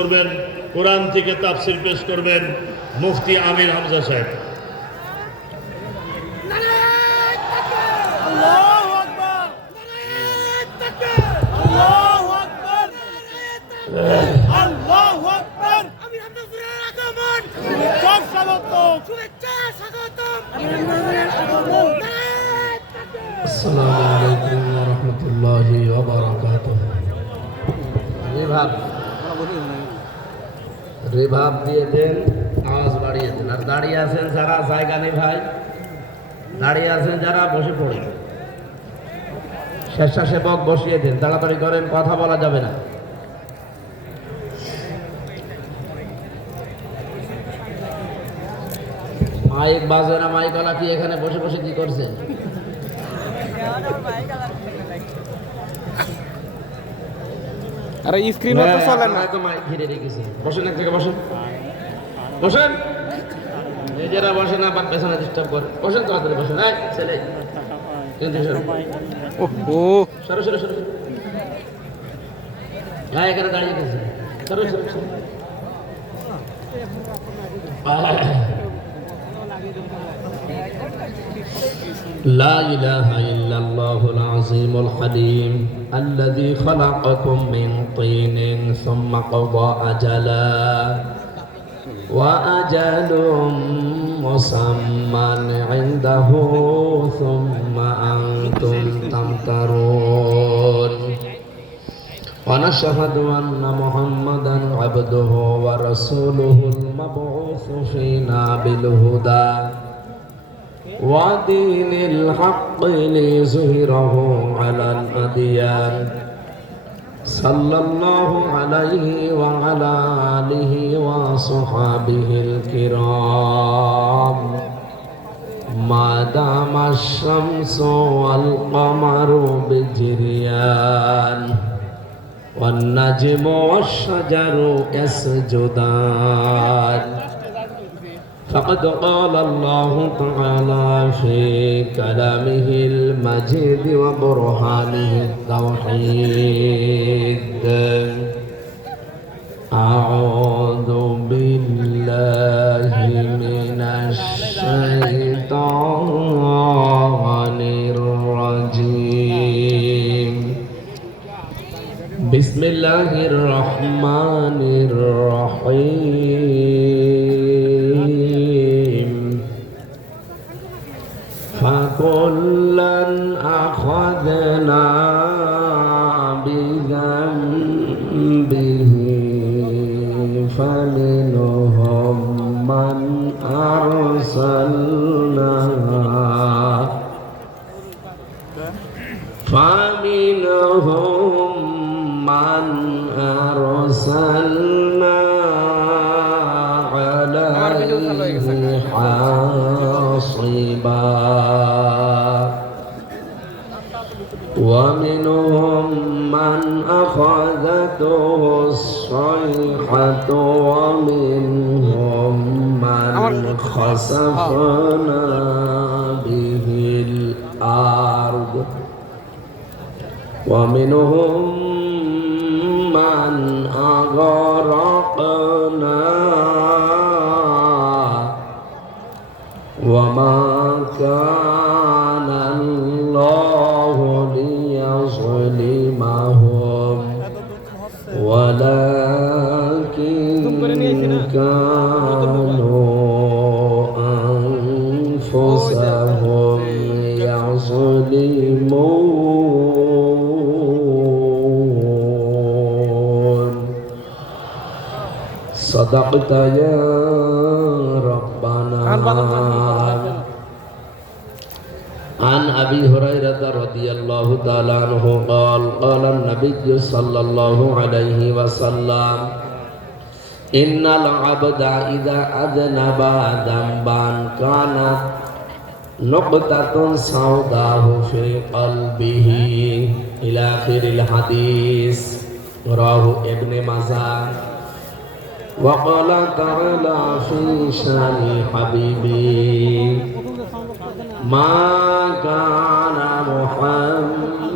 করবেন কোরআন থেকে তাফসীর পেশ করবেন মুফতি আমির হামজা সাহেব। নারায়ে তাকবীর, আল্লাহু আকবার, নারায়ে তাকবীর, আল্লাহু আকবার, নারায়ে তাকবীর, আল্লাহু আকবার। আমির হামজা সুরের আগমন, শুভেচ্ছা স্বাগতম, শুভেচ্ছা স্বাগতম, আমির হামজা সুরের আগমন। নারায়ে তাকবীর। আসসালামু আলাইকুম ওয়া রাহমাতুল্লাহি ওয়া বারাকাতুহু। রিভাব দিয়ে দেন, আওয়াজ বাড়িয়ে দেন। আর দাঁড়িয়ে আছেন যারা, জায়গা নেই ভাই, দাঁড়িয়ে আছেন যারা, বসে পড়েন। স্বেচ্ছাসেবক বসিয়ে দেন, তাড়াতাড়ি করেন, কথা বলা যাবে না। মাইক বাজে না, মাইকওয়ালা কি এখানে বসে বসে কি করছেন? আরে স্ক্রিন তো চলে না, তো মাইক ঘিরে রেখেছে। বসেন, এক জায়গায় বসেন, বসেন। নিজেরা বসেন, আবার পেছনে ডিস্টার্ব করে। বসেন, তাড়াতাড়ি বসেন। এই ছেলে, ও সরো সরো সরো। হ্যাঁ, এখানে দাঁড়িয়ে গেছে। সরো সরো সরো। لا إله إلا الله العظيم الحليم الذي خلقكم من طين ثم قضى أجلا وأجل مسمى عنده ثم أنتم تمترون ونشهد أن محمدا عبده ورسوله المبعوث فينا بالهدى ودين الحق ليظهره على الأديان صلى الله عليه وعلى آله وصحبه الكرام ما دام الشمس والقمر بجريان والنجم والشجر يسجدان فقد قال الله تعالى في كلامه المجيد وبرهانه التوحيد أعوذ بالله من الشيطان الرجيم بسم الله الرحمن الرحيم فكلا أخذنا بذنبه فمنهم من أرسلنا عليه حاصبا ومنهم من أخذته الصيحة ومنهم من خسفنا به الأرض ومنهم من أغرقنا وما كان الله ليظلمهم ولكن كانوا أنفسهم يظلمون صدقت يا ربنا عن أبي هريرة رضي الله تعالى عنه قال قال النبي صلى الله عليه وسلم إن العبد إذا أذنب ذنبا كانت نقطة سوداء في قلبه إلى آخر الحديث رواه ابن ماجه وقال تعالى في شان حبيبي ما كان محمد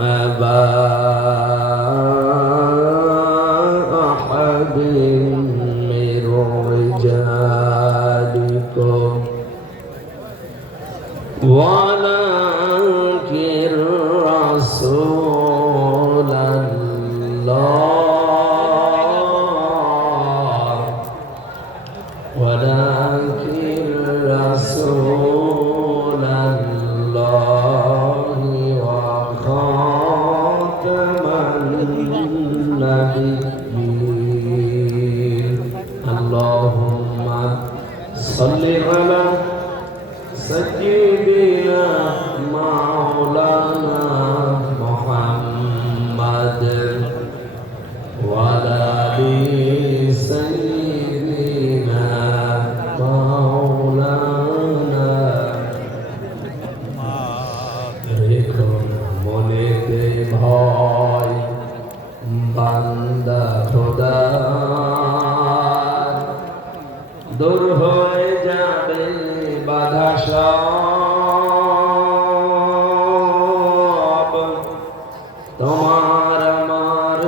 أبا ولكن رسول الله ولكن رسول الله وخاتم النبيين اللهم صل على سيدنا مولانا محمد وعلى آل سيدنا مولانا রেখো মনেতে ভয় বান্দা খোদা দূর হয়ে যাবে বাধা সব তোমার আমার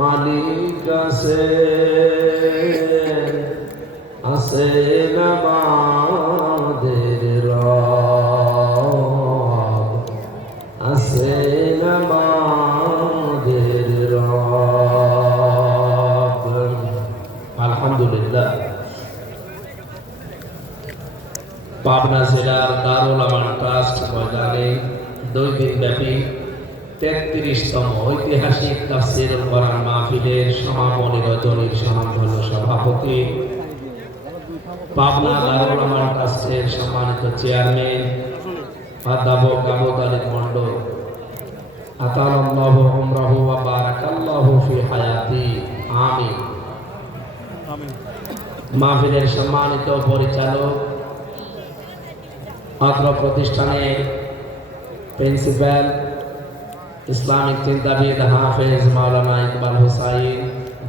মালিক আছে আমাদের রব আছে আমাদের রব আলহামদুলিল্লাহ পাবনা জেলার দারুল আমান ট্রাস্ট ময়দানে 2 দিন ব্যাপী 33তম ঐতিহাসিক তাফসীরুল কোরআন মাহফিলের সমাপনী রজনীর সম্মানিত সভাপতি পাবনা দারুল আমান ট্রাস্টের সম্মানিত চেয়ারম্যান অধ্যাপক আবু তালিব মণ্ডল আতালাল্লাহু উমরাহু ওয়া বারাকাল্লাহু ফি হায়াতি আমিন মাহফিলের সম্মানিত পরিচালক অত্র প্রতিষ্ঠানের প্রিন্সিপাল ইসলামিক চিন্তাবিদ হাফেজ মাওলানা ইকবাল হুসাইন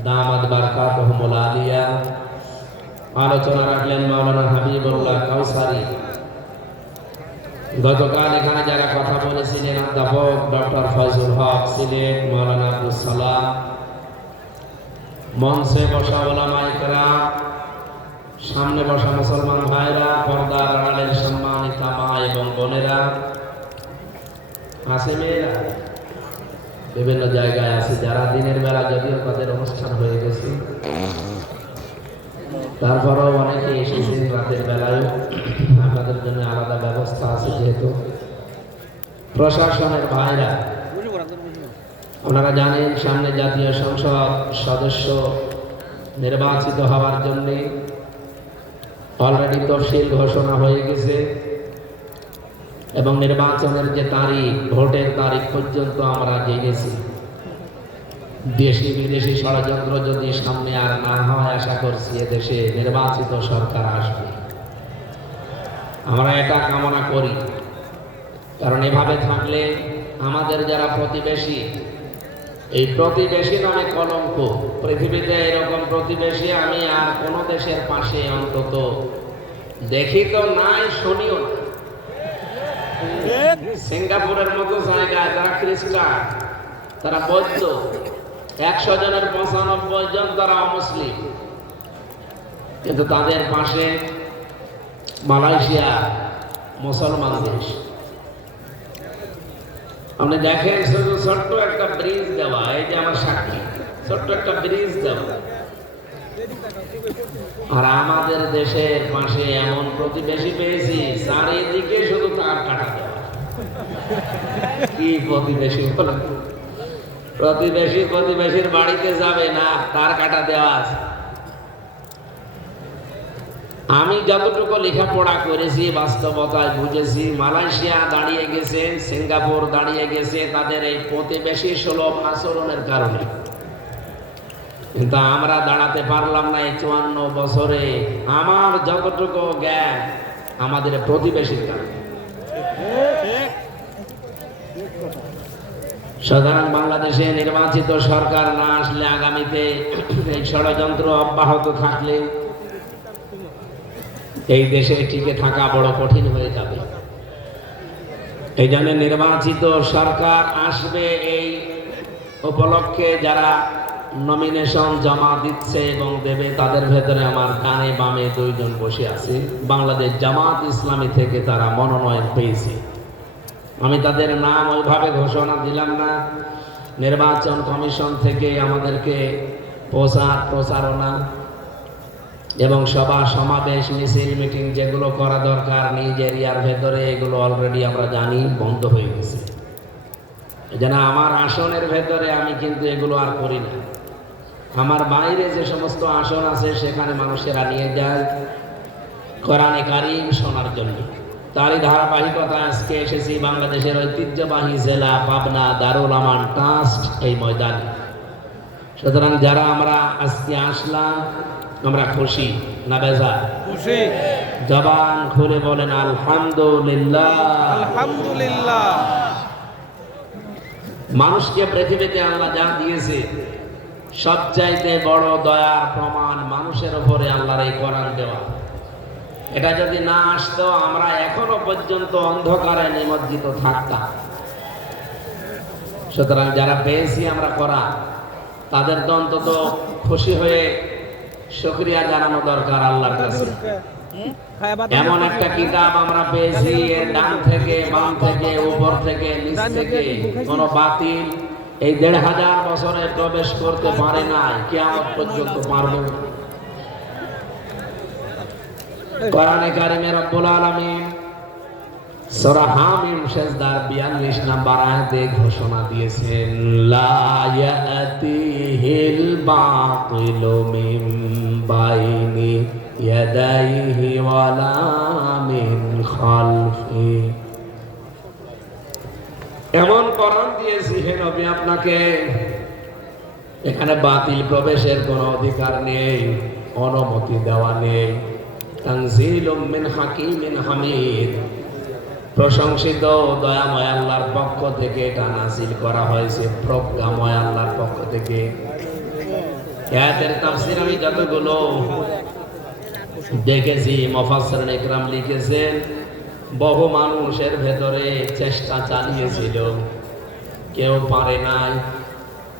দামাত বারকাতুহুমুল আলিয়া আলোচনা রাখলেন মাওলানা হাবিবুল্লাহ কাউসারি গতকাল এখানে যারা কথা বলেছিলেন অধ্যাপক ডক্টর ফয়জুল হক সিলেট মাওলানা আব্দুল সালাম মঞ্চে বসা ওলামায়ে কেরাম সামনে বসা মুসলমান ভাইরা পর্দার আড়ালের সম্মানিতা মা এবং বোনেরা আছে মেয়েরা বিভিন্ন জায়গায় আছে যারা দিনের বেলা যদিও তাদের অনুষ্ঠান হয়ে গেছে তারপরেও অনেকে এসেছেন রাতের বেলায় আপনাদের জন্য আলাদা ব্যবস্থা আছে যেহেতু প্রশাসনের ভাইরা ওনারা জানেন সামনে জাতীয় সংসদ সদস্য নির্বাচিত হওয়ার জন্য অলরেডি তফসিল ঘোষণা হয়ে গেছে এবং নির্বাচনের যে তারিখ ভোটের তারিখ পর্যন্ত আমরা জেনেছি দেশি বিদেশি ষড়যন্ত্র যদি সামনে আর না হয় আশা করছি এদেশে নির্বাচিত সরকার আসবে আমরা এটা কামনা করি কারণ এভাবে থাকলে আমাদের যারা প্রতিবেশী এই প্রতিবেশী নামে কলঙ্ক পৃথিবীতে এরকম প্রতিবেশী আমি আর কোন দেশের পাশে অন্তত দেখি তো নাই শুনিও না সিঙ্গাপুরের মতো জায়গায় যারা খ্রিস্টান তারা বৌদ্ধ 100 জনের 95 জন তারা অমুসলিম কিন্তু তাদের পাশে মালয়েশিয়া মুসলমান দেশ আপনি দেখেন শুধু ছোট্ট একটা ব্রিজ দেওয়া এই যে আমার সাক্ষী ছোট্ট একটা ব্রিজ দেওয়া আর আমাদের দেশের পাশে এমন প্রতিবেশী পেয়েছি চারিদিকে শুধু তার কাটা দেওয়া কি প্রতিবেশী বলেন প্রতিবেশীর বাড়িতে যাবে না তার কাটা দেওয়া আছে আমি যতটুকু লেখাপড়া করেছি বাস্তবতায় বুঝেছি মালয়েশিয়া দাঁড়িয়ে গেছে সিঙ্গাপুর দাঁড়িয়ে গেছে তাদের এই প্রতিবেশী সুলভ আচরণের কারণে কিন্তু আমরা দাঁড়াতে পারলাম না এই 54 বছরে আমার যতটুকু জ্ঞান আমাদের প্রতিবেশীর কারণে সাধারণ বাংলাদেশে নির্বাচিত সরকার না আসলে আগামীতে এই ষড়যন্ত্র অব্যাহত থাকলে এই দেশে টিকে থাকা বড় কঠিন হয়ে যাবে এই জন্য নির্বাচিত সরকার আসবে এই উপলক্ষে যারা নমিনেশন জমা দিচ্ছে এবং দেবে, তাদের ভেতরে আমার ডানে বামে দুইজন বসে আছে। বাংলাদেশ জামাত ইসলামী থেকে তারা মনোনয়ন পেয়েছে। আমি তাদের নাম ওইভাবে ঘোষণা দিলাম না। নির্বাচন কমিশন থেকে আমাদেরকে প্রচারণা এবং সভা সমাবেশ মিছিল মিটিং যেগুলো করা দরকার নিজ এরিয়ার ভেতরে, এগুলো অলরেডি আমরা জানি বন্ধ হয়ে গেছে। যেন আমার আসনের ভেতরে আমি কিন্তু এগুলো আর করি না। আমার বাইরে যে সমস্ত আসন আছে সেখানে মানুষেরা নিয়ে যায় কোরআনে কারীম শোনার জন্য। তারই ধারাবাহিকতা আজকে এসেছি বাংলাদেশের ঐতিহ্যবাহী জেলা পাবনা দারুল আমান ট্রাস্ট এই ময়দানে। সুতরাং যারা আমরা আজকে আসলাম আমরা খুশি না বেজার? খুশি। জবান খুলে বলেন আলহামদুলিল্লাহ। আলহামদুলিল্লাহ। মানুষকে পৃথিবীতে আল্লাহ যা দিয়েছে সবচাইতে বড় দয়ার প্রমাণ মানুষের উপরে আল্লাহর এই কোরআন দেওয়া। এটা যদি না আসতো আমরা এখনো পর্যন্ত অন্ধকারে নিমজ্জিত থাকতাম। সুতরাং যারা পেয়েছি আমরা কোরআন, তাদের তো অন্তত খুশি হয়ে শুকরিয়া জানানো দরকার আল্লাহর কাছে। এমন একটা কিতাব আমরা পেয়েছি, এর ডান থেকে বাম থেকে উপর থেকে নিচ থেকে কোনো বাতিল এই ১৫০০ বছরে প্রবেশ করতে পারে নাই, কিয়ামত পর্যন্ত পারবে না। কোরআনে কারিমে রব্বুল আলামিন সূরা হামিম সিজদার ৪২ নম্বর আয়াতে ঘোষণা দিয়েছেন, লা ইয়াতিহিল বাতিলু মিন বাইনি ইয়াদাইহি ওয়ালা মিন খালফি। এমন কোরআন দিয়েছি হে নবী আপনাকে, এখানে বাতিল প্রবেশের কোনো অধিকার নেই, অনুমতি দেওয়া নেই। তানজিলুম মিন হাকিমিন হামিদ, প্রশংসিত দয়াময় আল্লাহর পক্ষ থেকে এটা নাযিল করা হয়েছে, প্রজ্ঞাময় আল্লাহর পক্ষ থেকে। আয়াতের তাফসীর আমি যতগুলো দেখেছি মুফাসসিরিন ইকরাম লিখেছেন, বহু মানুষের ভেতরে চেষ্টা চালিয়েছিল, কেউ পারে নাই।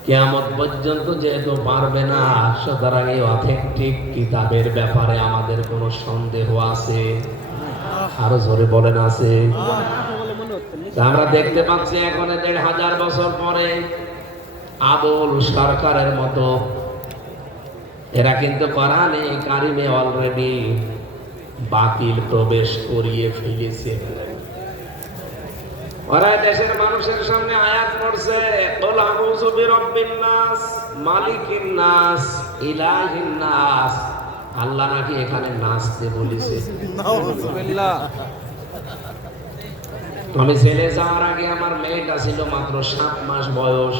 কিয়ামত পর্যন্ত যেহেতু পারবে না, সুতরাং এই অথেন্টিক কিতাবের ব্যাপারে আমাদের কোনো সন্দেহ আছে? আরো জোরে বলেন আছে? আমরা দেখতে পাচ্ছি এখন ১৫০০ বছর পরে আবুল সরকারের মতো এরা কিন্তু কোরআনে কারিমে অলরেডি বাতিল প্রবেশ করিয়ে ফেলেছে। ওরা দেশের মানুষের সামনে আয়াত পড়ছে, কুল আউযু বিরাব্বিন নাস, মালিকিন নাস, ইলাহিন নাস। আল্লাহ নাকি এখানে নাচতে বলেছে। আমি জেলে যাওয়ার আগে আমার মেয়েটা ছিল মাত্র ৭ মাস বয়স।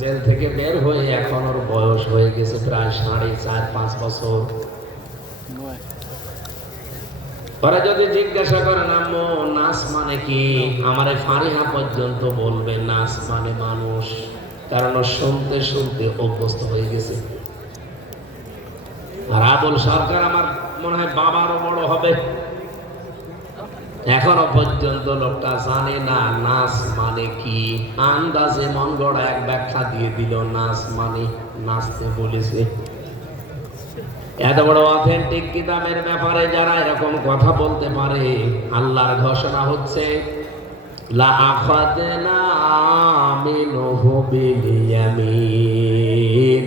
জেল থেকে বের হয়ে এখন ওর বয়স হয়ে গেছে প্রায় ৪.৫ বছর। ওরা যদি জিজ্ঞাসা করেন আম্মু নাচ মানে কি, আমারে ফারিহা পর্যন্ত বলবে নাচ মানে মানুষ, কারণ শুনতে শুনতে অভ্যস্ত হয়ে গেছে। আর আবুল সরকার আমার মনে হয় বাবারও বড় হবে, এখনো পর্যন্ত লোকটা জানে না নাচ মানে কি। আন্দাজে মন গড়া এক ব্যাখ্যা দিয়ে দিল, নাচ মানে নাচতে বলেছে। এত বড় অথেন্টিক কিতাবের ব্যাপারে যারা এরকম কথা বলতে পারে, আল্লাহর ঘোষণা হচ্ছে লা আখাযনা মিনহু বিল ইয়ামিন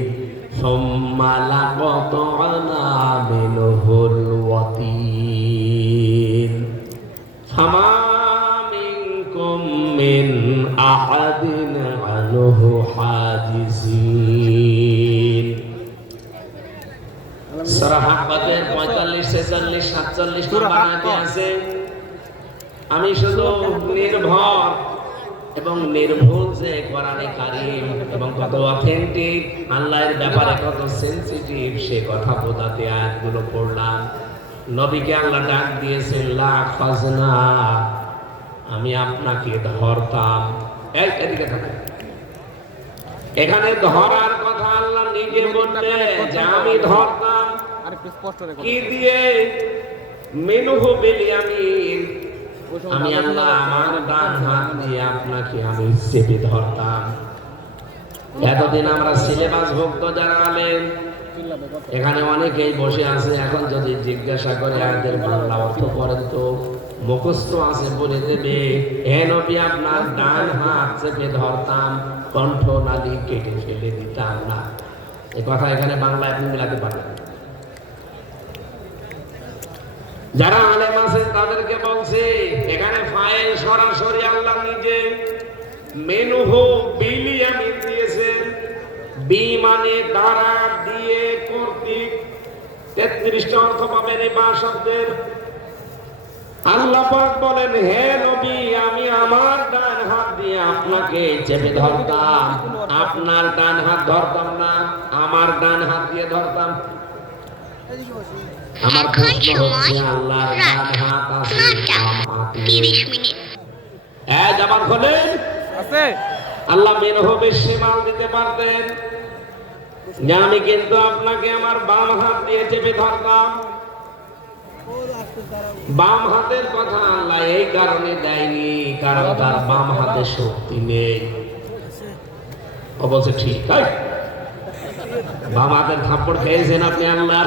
সুম্মা লাকাতনা মিনহুল ওয়াতিন ফামা মিনকুম মিন আহাদিন আনহু হাজিজিন। সূরা হাক্কাতের ৪৫, ৪৬, ৪৭ নম্বর আয়াতে আছে, আমি শুধু নির্ভর এবং নির্ভুল যে কোরআনে কারীম এবং কত অথেন্টিক, আল্লাহর ব্যাপারে কত সেনসিটিভ সে কথা বোঝাতে আয়াতগুলো পড়লাম। নবীকে আল্লাহ ডাক দিয়েছেন লা খাজনা, আমি আপনাকে ধরতাম। এই এদিকে থাকুন, এখানে ধরার কথা আল্লাহ নিজে বললেন যে আমি ধরতাম। কি দিয়ে? মিনহু বিল ইয়ামিন, আমি আল্লাহ আমার ডান হাত দিয়ে আপনাকে আমি চেপে ধরতাম। এতদিন আমরা সিলেবাস ভুক্ত যারা আলেম, এখানে অনেকেই বসে আছে, এখন যদি জিজ্ঞাসা করে আয়াতের বাংলা অর্থ করেন তো মুখস্থ আছে বলে দেবে, হে নবী আপনার ডান হাত চেপে ধরতাম, কণ্ঠ নালী কেটে ফেলে দিতাম না। এই কথা এখানে বাংলা আপনি মিলাতে পারবেন। যারা আলেম আছেন তাদেরকে বলছে, এখানে ফাইল সরাসরি আল্লাহ নিজে মেনুহু বিলিয়ামিন দিয়েছেন। বি মানে দ্বারা, দিয়ে, কর্তৃক। 33টা অর্থ পাবেন এই বা শব্দের। আল্লাহ পাক বলেন, হে নবী আমি আমার ডান হাত দিয়ে আপনাকে চেপে ধরতাম, আপনার ডান হাত ধরতাম না, আমার ডান হাত দিয়ে ধরতাম। আমার প্রশ্ন হচ্ছে, আল্লাহর ডান হাত আছে, বাম হাত নেই। 30 মিনিট জবান খোলেন আছে। আল্লাহ মেনহু বেশিমাল দিতে পারতেন যে আমি কিন্তু আপনাকে আমার বাম হাত দিয়ে চেপে ধরতাম। বাম হাতের কথা আল্লাহ এই কারণে দেয়নি কারণ তার বাম হাতে শক্তি নেই। ও বলছে ঠিক তাই, বাম হাতের থাপ্পড় খেয়েছেন আপনি আল্লাহ।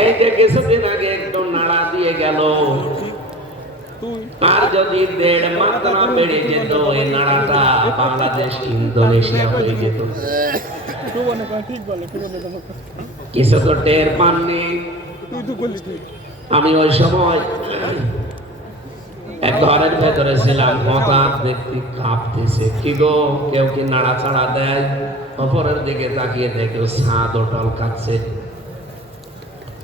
এই যে কিছুদিন আগে একদম নাড়া দিয়ে গেল, আর যদি 1.5 মাত্রা বেড়ে যেত এই নাড়াটা বাংলাদেশ ইন্দোনেশিয়া হয়ে যেত। কিছু তো টের পাননি। আমি ওই সময় এক ঘরের ভেতরে ছিলাম, হঠাৎ দেখতে কাঁপতেছে, কি গো কেউ কি নাড়াচাড়া দেয়? অপরের দিকে তাকিয়ে দেখো ছাদ ওটল কাটছে।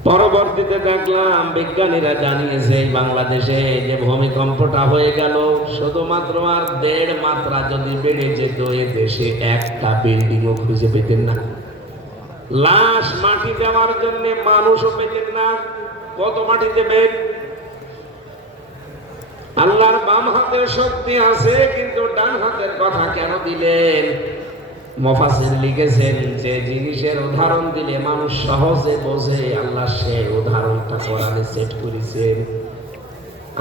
পরবর্তীতে দেখলাম বিজ্ঞানীরা জানিয়েছে বাংলাদেশে যে ভূমিকম্পটা হয়ে গেল শুধুমাত্র আর 1.5 মাত্রা যদি বেড়ে যেত এ দেশে একটা বিল্ডিংও খুঁজে পেতেন না, লাশ মাটি দেওয়ার জন্য মানুষও পেতেন না। কত মাটি দেবেন? আল্লাহর বাম হাতে শক্তি আছে, কিন্তু ডান হাতের কথা কেন দিলেন? মুফাসসির লিখেছেন যে জিনিসের উদাহরণ দিলে মানুষ সহজে বোঝে, আল্লাহ সেই উদাহরণটা কোরআনে সেট করেছেন।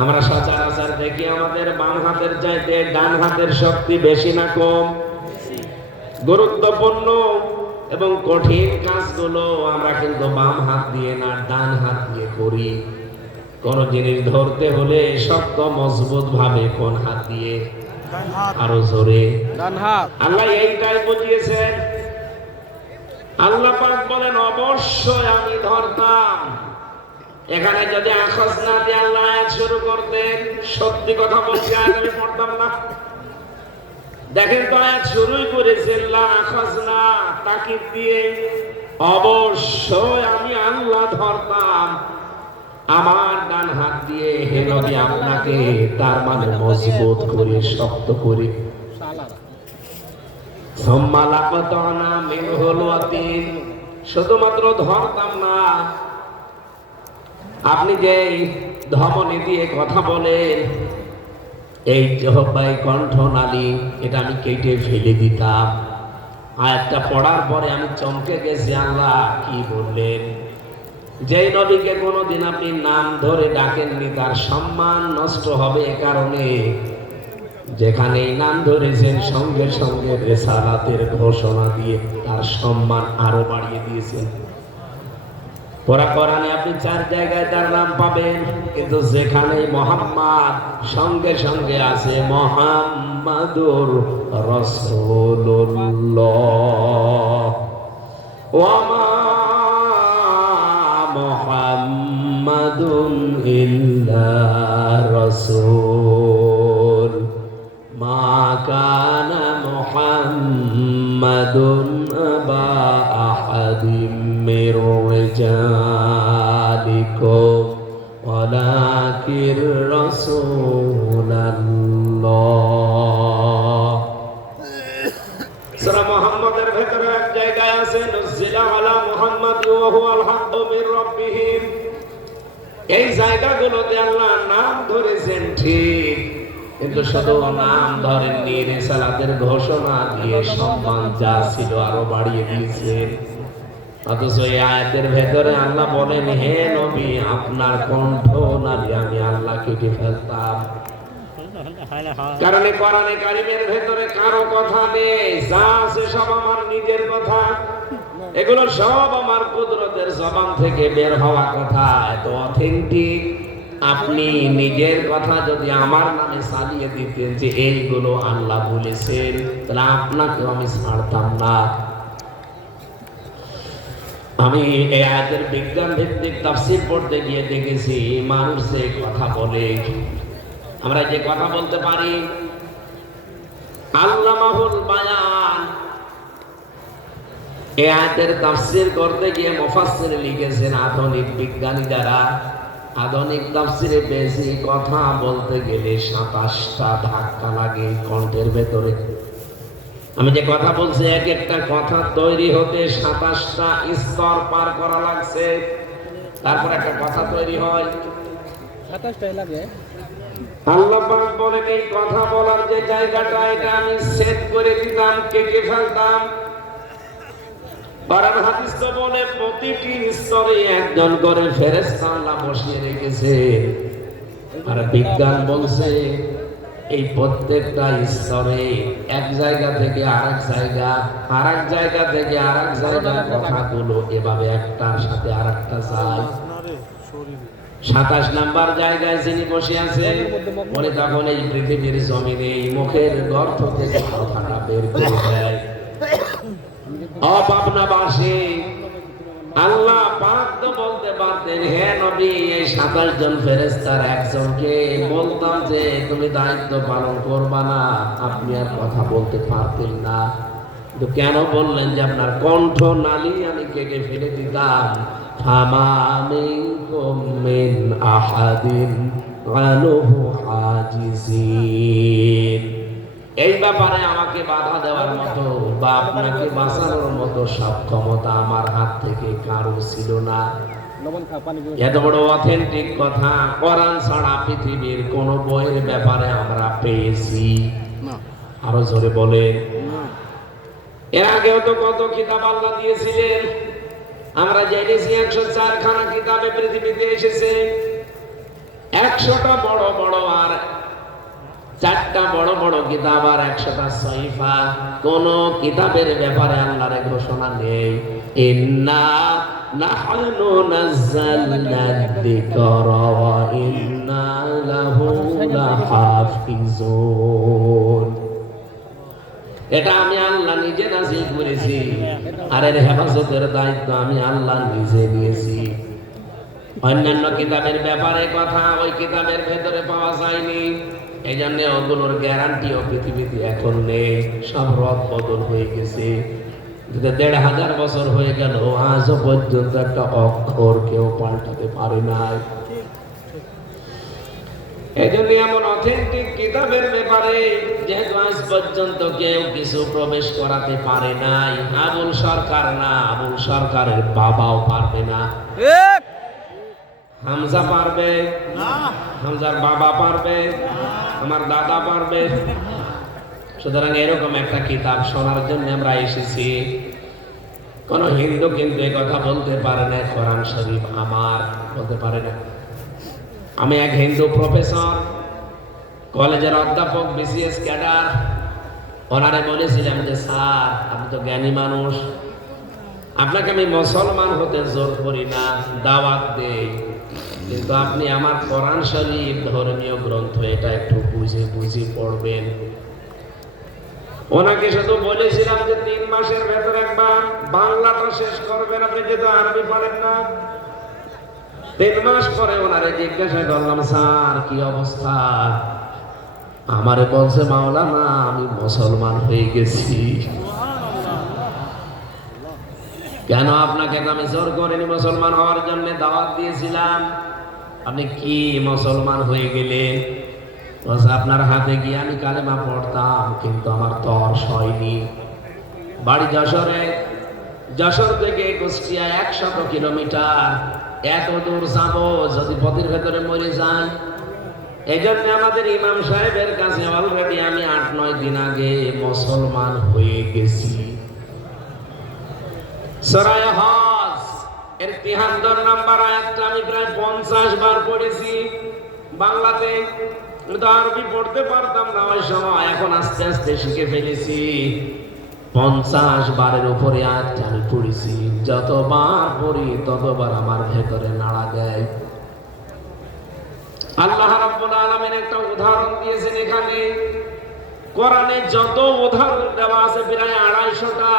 আমরা সচরাচর দেখি আমাদের বাম হাতের চাইতে ডান হাতের শক্তি বেশি না কম? গুরুত্বপূর্ণ এবং কঠিন কাজগুলো আমরা কিন্তু বাম হাত দিয়ে না ডান হাত দিয়ে করি। কোন জিনিস ধরতে হলে শক্ত মজবুত ভাবে কোন হাত দিয়ে? আরো জোরে ডান হাত। আল্লাহ এইটাই বুঝিয়েছেন। আল্লাহ পাক বলেন অবশ্যই আমি ধরতাম। এখানে যদি আখাজ না দিয়ে আল্লাহ আয়াত শুরু করতেন, সত্যি কথা বলছি আয়াত আমি পড়তাম না। দেখেন তো আয়াত শুরুই করেছেন লা আখাজ না, তাকিদ দিয়ে। অবশ্যই আমি আল্লাহ ধরতাম আমার ডান হাত দিয়ে, হে নবী আপনাকে, তার মানে মজবুত করে শক্ত করে। শুধুমাত্র ধরতাম না, আপনি যে ধমনী দিয়ে কথা বলেন, এই জহবাই কণ্ঠনালী, এটা আমি কেটে ফেলে দিতাম। আয়াতটা পড়ার পরে আমি চমকে গেছি, আল্লাহ কি বললেন? যেই নবীকে কোনোদিন আপনি নাম ধরে ডাকেননি তার সম্মান নষ্ট হবে, এ কারণে যেখানে নাম ধরেছেন সঙ্গে সঙ্গে রিসালাতের ঘোষণা দিয়ে তার সম্মান আরো বাড়িয়ে দিয়েছেন। কোরআনে আপনি 4 জায়গায় তার নাম পাবেন, কিন্তু যেখানে মুহাম্মদ সঙ্গে সঙ্গে আছে মুহাম্মাদুর রাসূলুল্লাহ। ওয়া মা মুহাম্মাদুন ইল্লা রাসূল মা কানা মুহাম্মাদুন আবা আহাদিম মির রিজালিকুম ওয়ালাকির রাসূলুল্লাহ। সূরা মুহাম্মাদের ভেতরে এক জায়গায় আছে নুজিলা আলা মুহাম্মাদ ওয়া হুয়াল হাক্কু মির রাব্বিহিম। এই জায়গাগুলোতে আল্লাহ নাম ধরেছেন ঠিক, কিন্তু শুধু নাম ধরেননি, রিসালাতের ঘোষণা দিয়ে সম্মান যা ছিল আরো বাড়িয়ে দিয়েছেন। অথচ এই আয়াতের ভেতরে আল্লাহ বলেন, হে নবী আপনার কণ্ঠ নালী আমি আল্লাহ কেটে ফেলতাম। কারণ এই কোরআনে কারিমের ভেতরে কারো কথা নেই, যা আছে সব আমার নিজের কথা। এগুলো সব আমার কুদরতের জবান থেকে বের হওয়া কথা, এত অথেন্টিক। আপনি নিজের কথা যদি আমার নামে চালিয়ে দিতেন যে এইগুলো আল্লাহ বলেছেন, তাহলে আপনাকেও আমি ছাড়তাম না। আমি এই আয়াতের বিজ্ঞান ভিত্তিক তাফসীর পড়তে গিয়ে দেখেছি মানুষ যে কথা বলে, আমরা যে কথা বলতে পারি, আল্লামাহুল বায়ান, এই আয়াতের তাফসীর করতে গিয়ে মুফাসসির লিখেছেন আধুনিক বিজ্ঞানী দ্বারা আধুনিক তাফসীরে বেশি কথা বলতে গেলে 27টা ধাক্কা লাগে কণ্ঠের ভেতরে। আমি যে কথা বলছি, এক একটা কথা তৈরি হতে 27টা স্তর পার করা লাগছে, তারপর একটা কথা তৈরি হয়। 27টাই লাগে। আল্লাহ পাক বলেন এই কথা বলার যে জায়গাটা, এটা আমি সেট করে দিতাম, কেটে ফেলতাম। কোরআন হাদিস তো বলে প্রতিটি স্তরে একজন করে ফেরেশতা আল্লাহ বসিয়ে রেখেছে। আর বিজ্ঞান বলছে এই প্রত্যেকটা স্তরে এক জায়গা থেকে আরেক জায়গা, আরেক জায়গা থেকে আরেক জায়গা কথাগুলো এভাবে একটার সাথে আরেকটা যায়। 27 নাম্বার জায়গায় যিনি বসে আছেন, বলে তখন এই পৃথিবীর জমিনে এই মুখের গর্ত থেকে কথাটা বের করে দেয়। অপাবনাবাসী আল্লাহ পাক তো বলতে পারতেন, হে নবী এই 27 জন ফেরেশতার একজনকে বলতাম যে তুমি দায়িত্ব পালন করবা না, আপনি আর কথা বলতে পারতেন না। কিন্তু কেন বললেন যে আপনার কণ্ঠ নালী আমি কেটে ফেলে দিতাম। ফামা মিনকুম মিন আহাদিন আনহু হাজিজিন। এই ব্যাপারে আমাকে বাধা দেওয়ার মতো বা আপনাকে বাঁচানোর মতো সক্ষমতা আমার হাত থেকে কারো ছিল না। এত বড় অথেন্টিক কথা কোরআন ছাড়া পৃথিবীর কোন বইয়ের ব্যাপারে আমরা পেয়েছি? আরো জোরে বলেন। এর আগেও তো কত কিতাব আল্লাহ দিয়েছিলেন, আমরা জেনেছি 104 খানা কিতাবে পৃথিবীতে এসেছে। 100টা বড় বড় আর 4টা বড় বড় কিতাব আর 100টা সহিফা। কোন কিতাবের ব্যাপারে আল্লাহর ঘোষণা নেই ইন্না নাহনু নাযালনা যিকরা ওয়া ইন্না লাহু লাহাফিজুন। এটা আমি আল্লাহ নিজে নাযিল করেছি, আর এর হেফাজতের দায়িত্ব আমি আল্লাহ নিজে নিয়েছি। অন্যান্য কিতাবের ব্যাপারে কথা ওই কিতাবের ভেতরে পাওয়া যায়নি, এই জন্য ওগুলোর গ্যারান্টিও পৃথিবীতে এখন নেই, সব রদ বদল হয়ে গেছে। 1500 বছর হয়ে গেল, আজও পর্যন্ত একটা অক্ষর কেউ পাল্টাতে পারে নাই। এই জন্য এমন অথেন্টিক কিতাবের ব্যাপারে যেহেতু আজ পর্যন্ত কেউ কিছু প্রবেশ করাতে পারে নাই, আবুল সরকার না, আবুল সরকারের বাবাও পারবে না। হামজা পারবে না, হামজার বাবা পারবে, আমার দাদা পারবে। সুতরাং এরকম একটা কিতাব শোনার জন্য আমরা এসেছি। কোন হিন্দু কিন্তু এই কথা বলতে পারে না কোরআন শরীফ আমার, বলতে পারে না। আমি এক হিন্দু প্রফেসর, কলেজের অধ্যাপক, বিসিএস ক্যাডার, ওনারে বলেছিলাম যে স্যার আপনি তো জ্ঞানী মানুষ, আপনাকে আমি মুসলমান হতে জোর করি না, দাওয়াত দেই, কিন্তু আপনি আমার কোরআন শরীফ ধর্মীয় গ্রন্থ এটা একটু বুঝে বুঝে পড়বেন। ওনাকে শুধু বলেছিলাম যে 3 মাসের ভেতর একবার বাংলাটা শেষ করবেন, আপনি যেহেতু আরবি পারেন না। 3 মাস পরে ওনারে জিজ্ঞাসা করলাম, স্যার কি অবস্থা? আমারে বলছে মাওলানা আমি মুসলমান হয়ে গেছি। কেন? আপনাকে আমি জোর করিনি মুসলমান হওয়ার জন্য, দাওয়াত দিয়েছিলাম। আপনি কি মুসলমান হয়ে গেলেন? আপনার হাতে গিয়ে আমি কালেমা পড়তাম, কিন্তু আমার তর্স হয়নি। বাড়ি যশোরে, যশোর থেকে কুষ্টিয়া 100 কিলোমিটার, এত দূর যাবো যদি পথের ভেতরে মরে যাই। এই জন্য আমাদের ইমাম সাহেবের কাছে অলরেডি আমি 8-9 দিন আগে মুসলমান হয়ে গেছি। সূরা হজ এর 73 নম্বর আয়াতটা আমি প্রায় 50 বার পড়েছি বাংলাতে। তো আরবি পড়তে পারতাম না ওই সময়, এখন আস্তে আস্তে শিখে ফেলেছি। 50 বারের উপরে আজ আমি পড়েছি। যতবার পড়ি ততবার আমার ভেতরে নাড়া দেয়। আল্লাহ রাব্বুল আলামিন একটা উদাহরণ দিয়েছেন এখানে। কোরআনে যত উদাহরণ দেওয়া আছে প্রায় 250টা।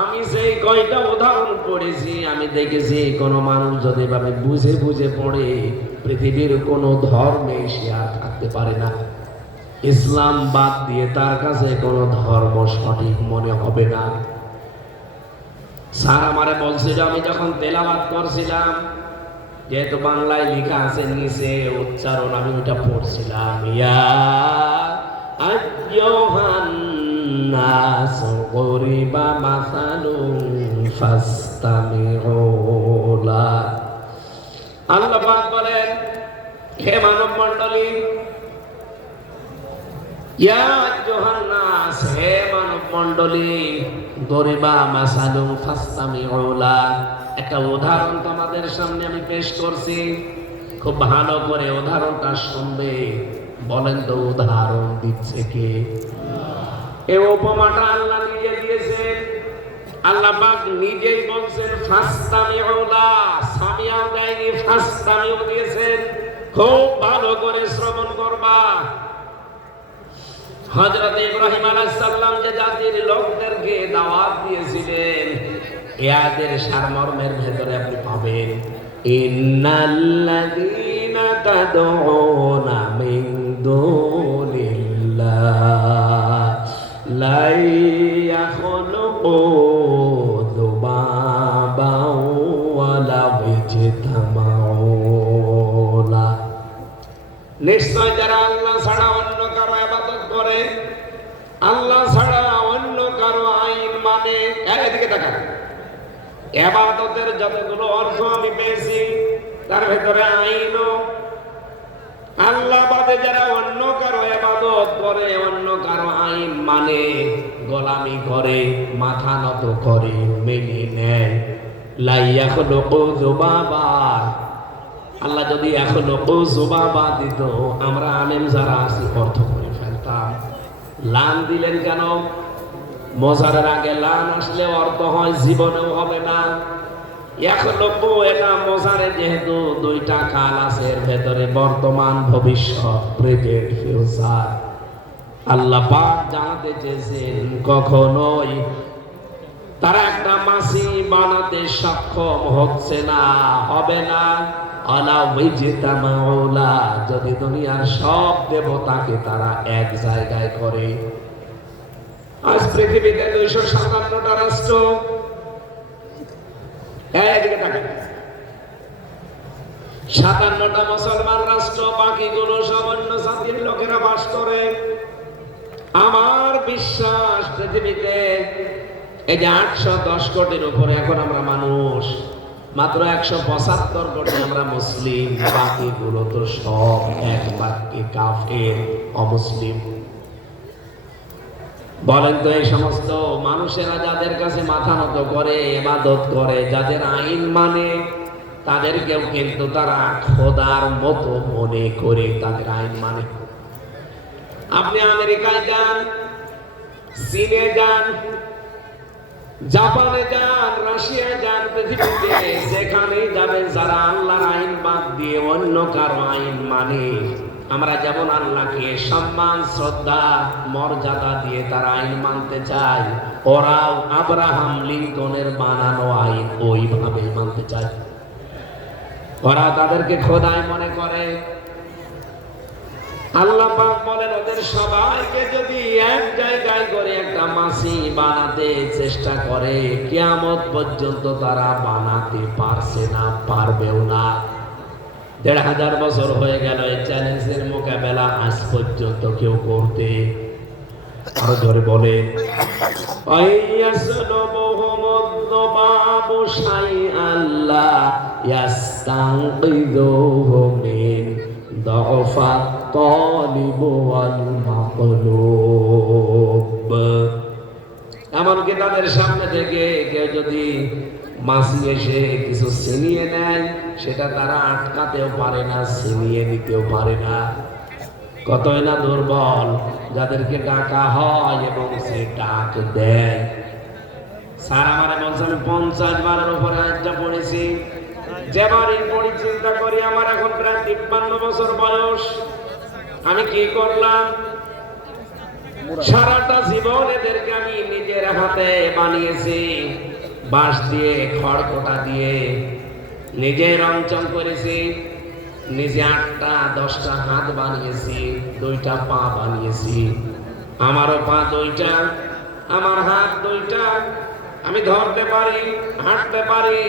আমি সেই কয়টা উদাহরণ পড়েছি, আমি দেখেছি কোন মানুষ যদি ভাবে বুঝে বুঝে পড়ে, পৃথিবীর কোন ধর্মে সে আর থাকতে পারে না। ইসলাম বাদ দিয়ে তার কাছে কোন ধর্ম সঠিক মনে হবে না। স্যার আমারে বলছিল, আমি যখন তেলাওয়াত করছিলাম, যেহেতু বাংলায় লেখা আছে নিচে উচ্চারণ, আমি ওটা পড়ছিলাম, ইয়া আইয়ুহান নাস গরিবা মাসালুন ফাসতামিউ লা। আল্লাহ পাক বলেন, হে মানব মণ্ডলী, ইয়া আইয়ুহান নাস, হে মানব মণ্ডলী, গরিবা মাসালুন ফাসতামিউ লা। একটা উদাহরণ তোমাদের সামনে আমি পেশ করছি, খুব ভালো করে উদাহরণটা শুনবে। বলেন তো উদাহরণ দিচ্ছে কে? এই উপমাটা আল্লাহ নিজে দিয়েছেন। আল্লাহ পাক নিজেই বলছেন ফাসতামিউ লা, সামিয়াও দেয়নি, ফাসতামিউ দিয়েছেন। খুব ভালো করে শ্রবণ করবা। হযরত ইব্রাহিম আলাইহিস সালাম যে জাতির লোকদেরকে দাওয়াত দিয়েছিলেন, এদের সারমর্মের ভেতরে আপনি পাবেন, ইন্নাল্লাযীনা তাদউনা মিন দুনিল্লাহ লা ইয়াখলুকু যুবাবান ওয়ালা ইজতামাউ লা। নিশ্চয় যারা আল্লাহ ছাড়া অন্য কারো ইবাদত করে, আল্লাহ ছাড়া অন্য কারো আইন মানে, এদিকে তাকান, ইবাদতের যতগুলো অর্থ আমি পেয়েছি তার ভেতরে আইনও, আল্লাহ বাদে যারা অন্য কারো ইবাদত করে, অন্য কারো আইন মানে, গোলামি করে, মাথা নত করে, মেনে নেয়, লা ইয়াখলুকু যুবাবা। আল্লাহ যদি ইয়াখলুকু যুবাবা দিত, আমরা আলেম যারা আছি অর্থ করে ফেলতাম। লান দিলেন কেন? মজারের আগে লান আসলে অর্থ হয় জীবনেও হবে না। ইয়াখলুকু, এটা মজারে যেহেতু দুইটা কাল আছে, এর ভেতরে বর্তমান, ভবিষ্যৎ, প্রেজেন্ট, ফিউচার। আল্লাহ পাক জানাতে চেয়েছেন কখনোই তারা একটা মাছি বানাতে সক্ষম হচ্ছে না, হবে না। আলা ওয়াইজতামাউ লা, যদি দুনিয়ার সব দেবতাকে তারা এক জায়গায় করে। আজ পৃথিবীতে 257টা রাষ্ট্র, এদিকে তাকান, 57টা মুসলমান রাষ্ট্র, বাকিগুলো সব অন্য জাতির লোকেরা বাস করে। আমার বিশ্বাস পৃথিবীতে এই যে 810 কোটির উপরে এখন আমরা মানুষ, মাত্র 175 কোটি আমরা মুসলিম, বাকিগুলো তো সব এক বাক্যে কাফের, অমুসলিম। বলেন তো এই সমস্ত মানুষেরা যাদের কাছে মাথা নত করে, ইবাদত করে, যাদের আইন মানে, তাদেরকেও কিন্তু তারা খোদার মতো মনে করে তাদের আইন মানে। আপনি আমেরিকায় যান, চীনে যান, জাপানে যান, রাশিয়ায় যান, পৃথিবীতে যেখানেই যাবেন, যারা আল্লাহর আইন বাদ দিয়ে অন্য কারো আইন মানে, আমরা যেমন আল্লাহকে সম্মান, শ্রদ্ধা, মর্যাদা দিয়ে তার আইন মানতে চাই, ওরাও আব্রাহাম লিঙ্কনের বানানো আইন ওইভাবে মানতে চায়। ওরা তাদেরকে খোদাই মনে করে। আল্লাহ পাক বলেন, ওদের সবাইকে যদি এক জায়গায় করে একটা মাছি বানাতে চেষ্টা করে, কিয়ামত পর্যন্ত তারা বানাতে পারছে না, পারবেও না। 1500 বছর হয়ে গেল এই চ্যালেঞ্জের মোকাবেলা, আজ পর্যন্ত কেউ করতে। আরো জোরে বলেন, আইয়াসলুবুহুমুদ-দুবাবু শাইআন লা ইয়াস্তানকিযুহু মিন দুআফাত তালিব ওয়াল মাতলুব। এমনকি তাদের সামনে থেকে কেউ যদি মাছি এসে কিছু ছিনিয়ে নেয়, সেটা তারা আটকাতেও পারে না, ছিনিয়ে নিতেও পারে না। কতই না দুর্বল যাদেরকে ডাকা হয় এবং সে ডাক দেয়। স্যার আমারে বলছেন 50 বারের উপরে আয়াতটা পড়েছি, যেবারই পড়ি চিন্তা করি আমার এখন প্রায় 53 বছর বয়স, আমি কি করলাম? সারাটা জীবন এদেরকে আমি নিজের হাতে বানিয়েছি, বাঁশ দিয়ে, খড়কোটা দিয়ে, নিজে রংচং করেছি, নিজে 8টা 10টা হাত বানিয়েছি, 2টা পা বানিয়েছি। আমারও পা 2টা, আমার হাত 2টা, আমি ধরতে পারি, হাঁটতে পারি।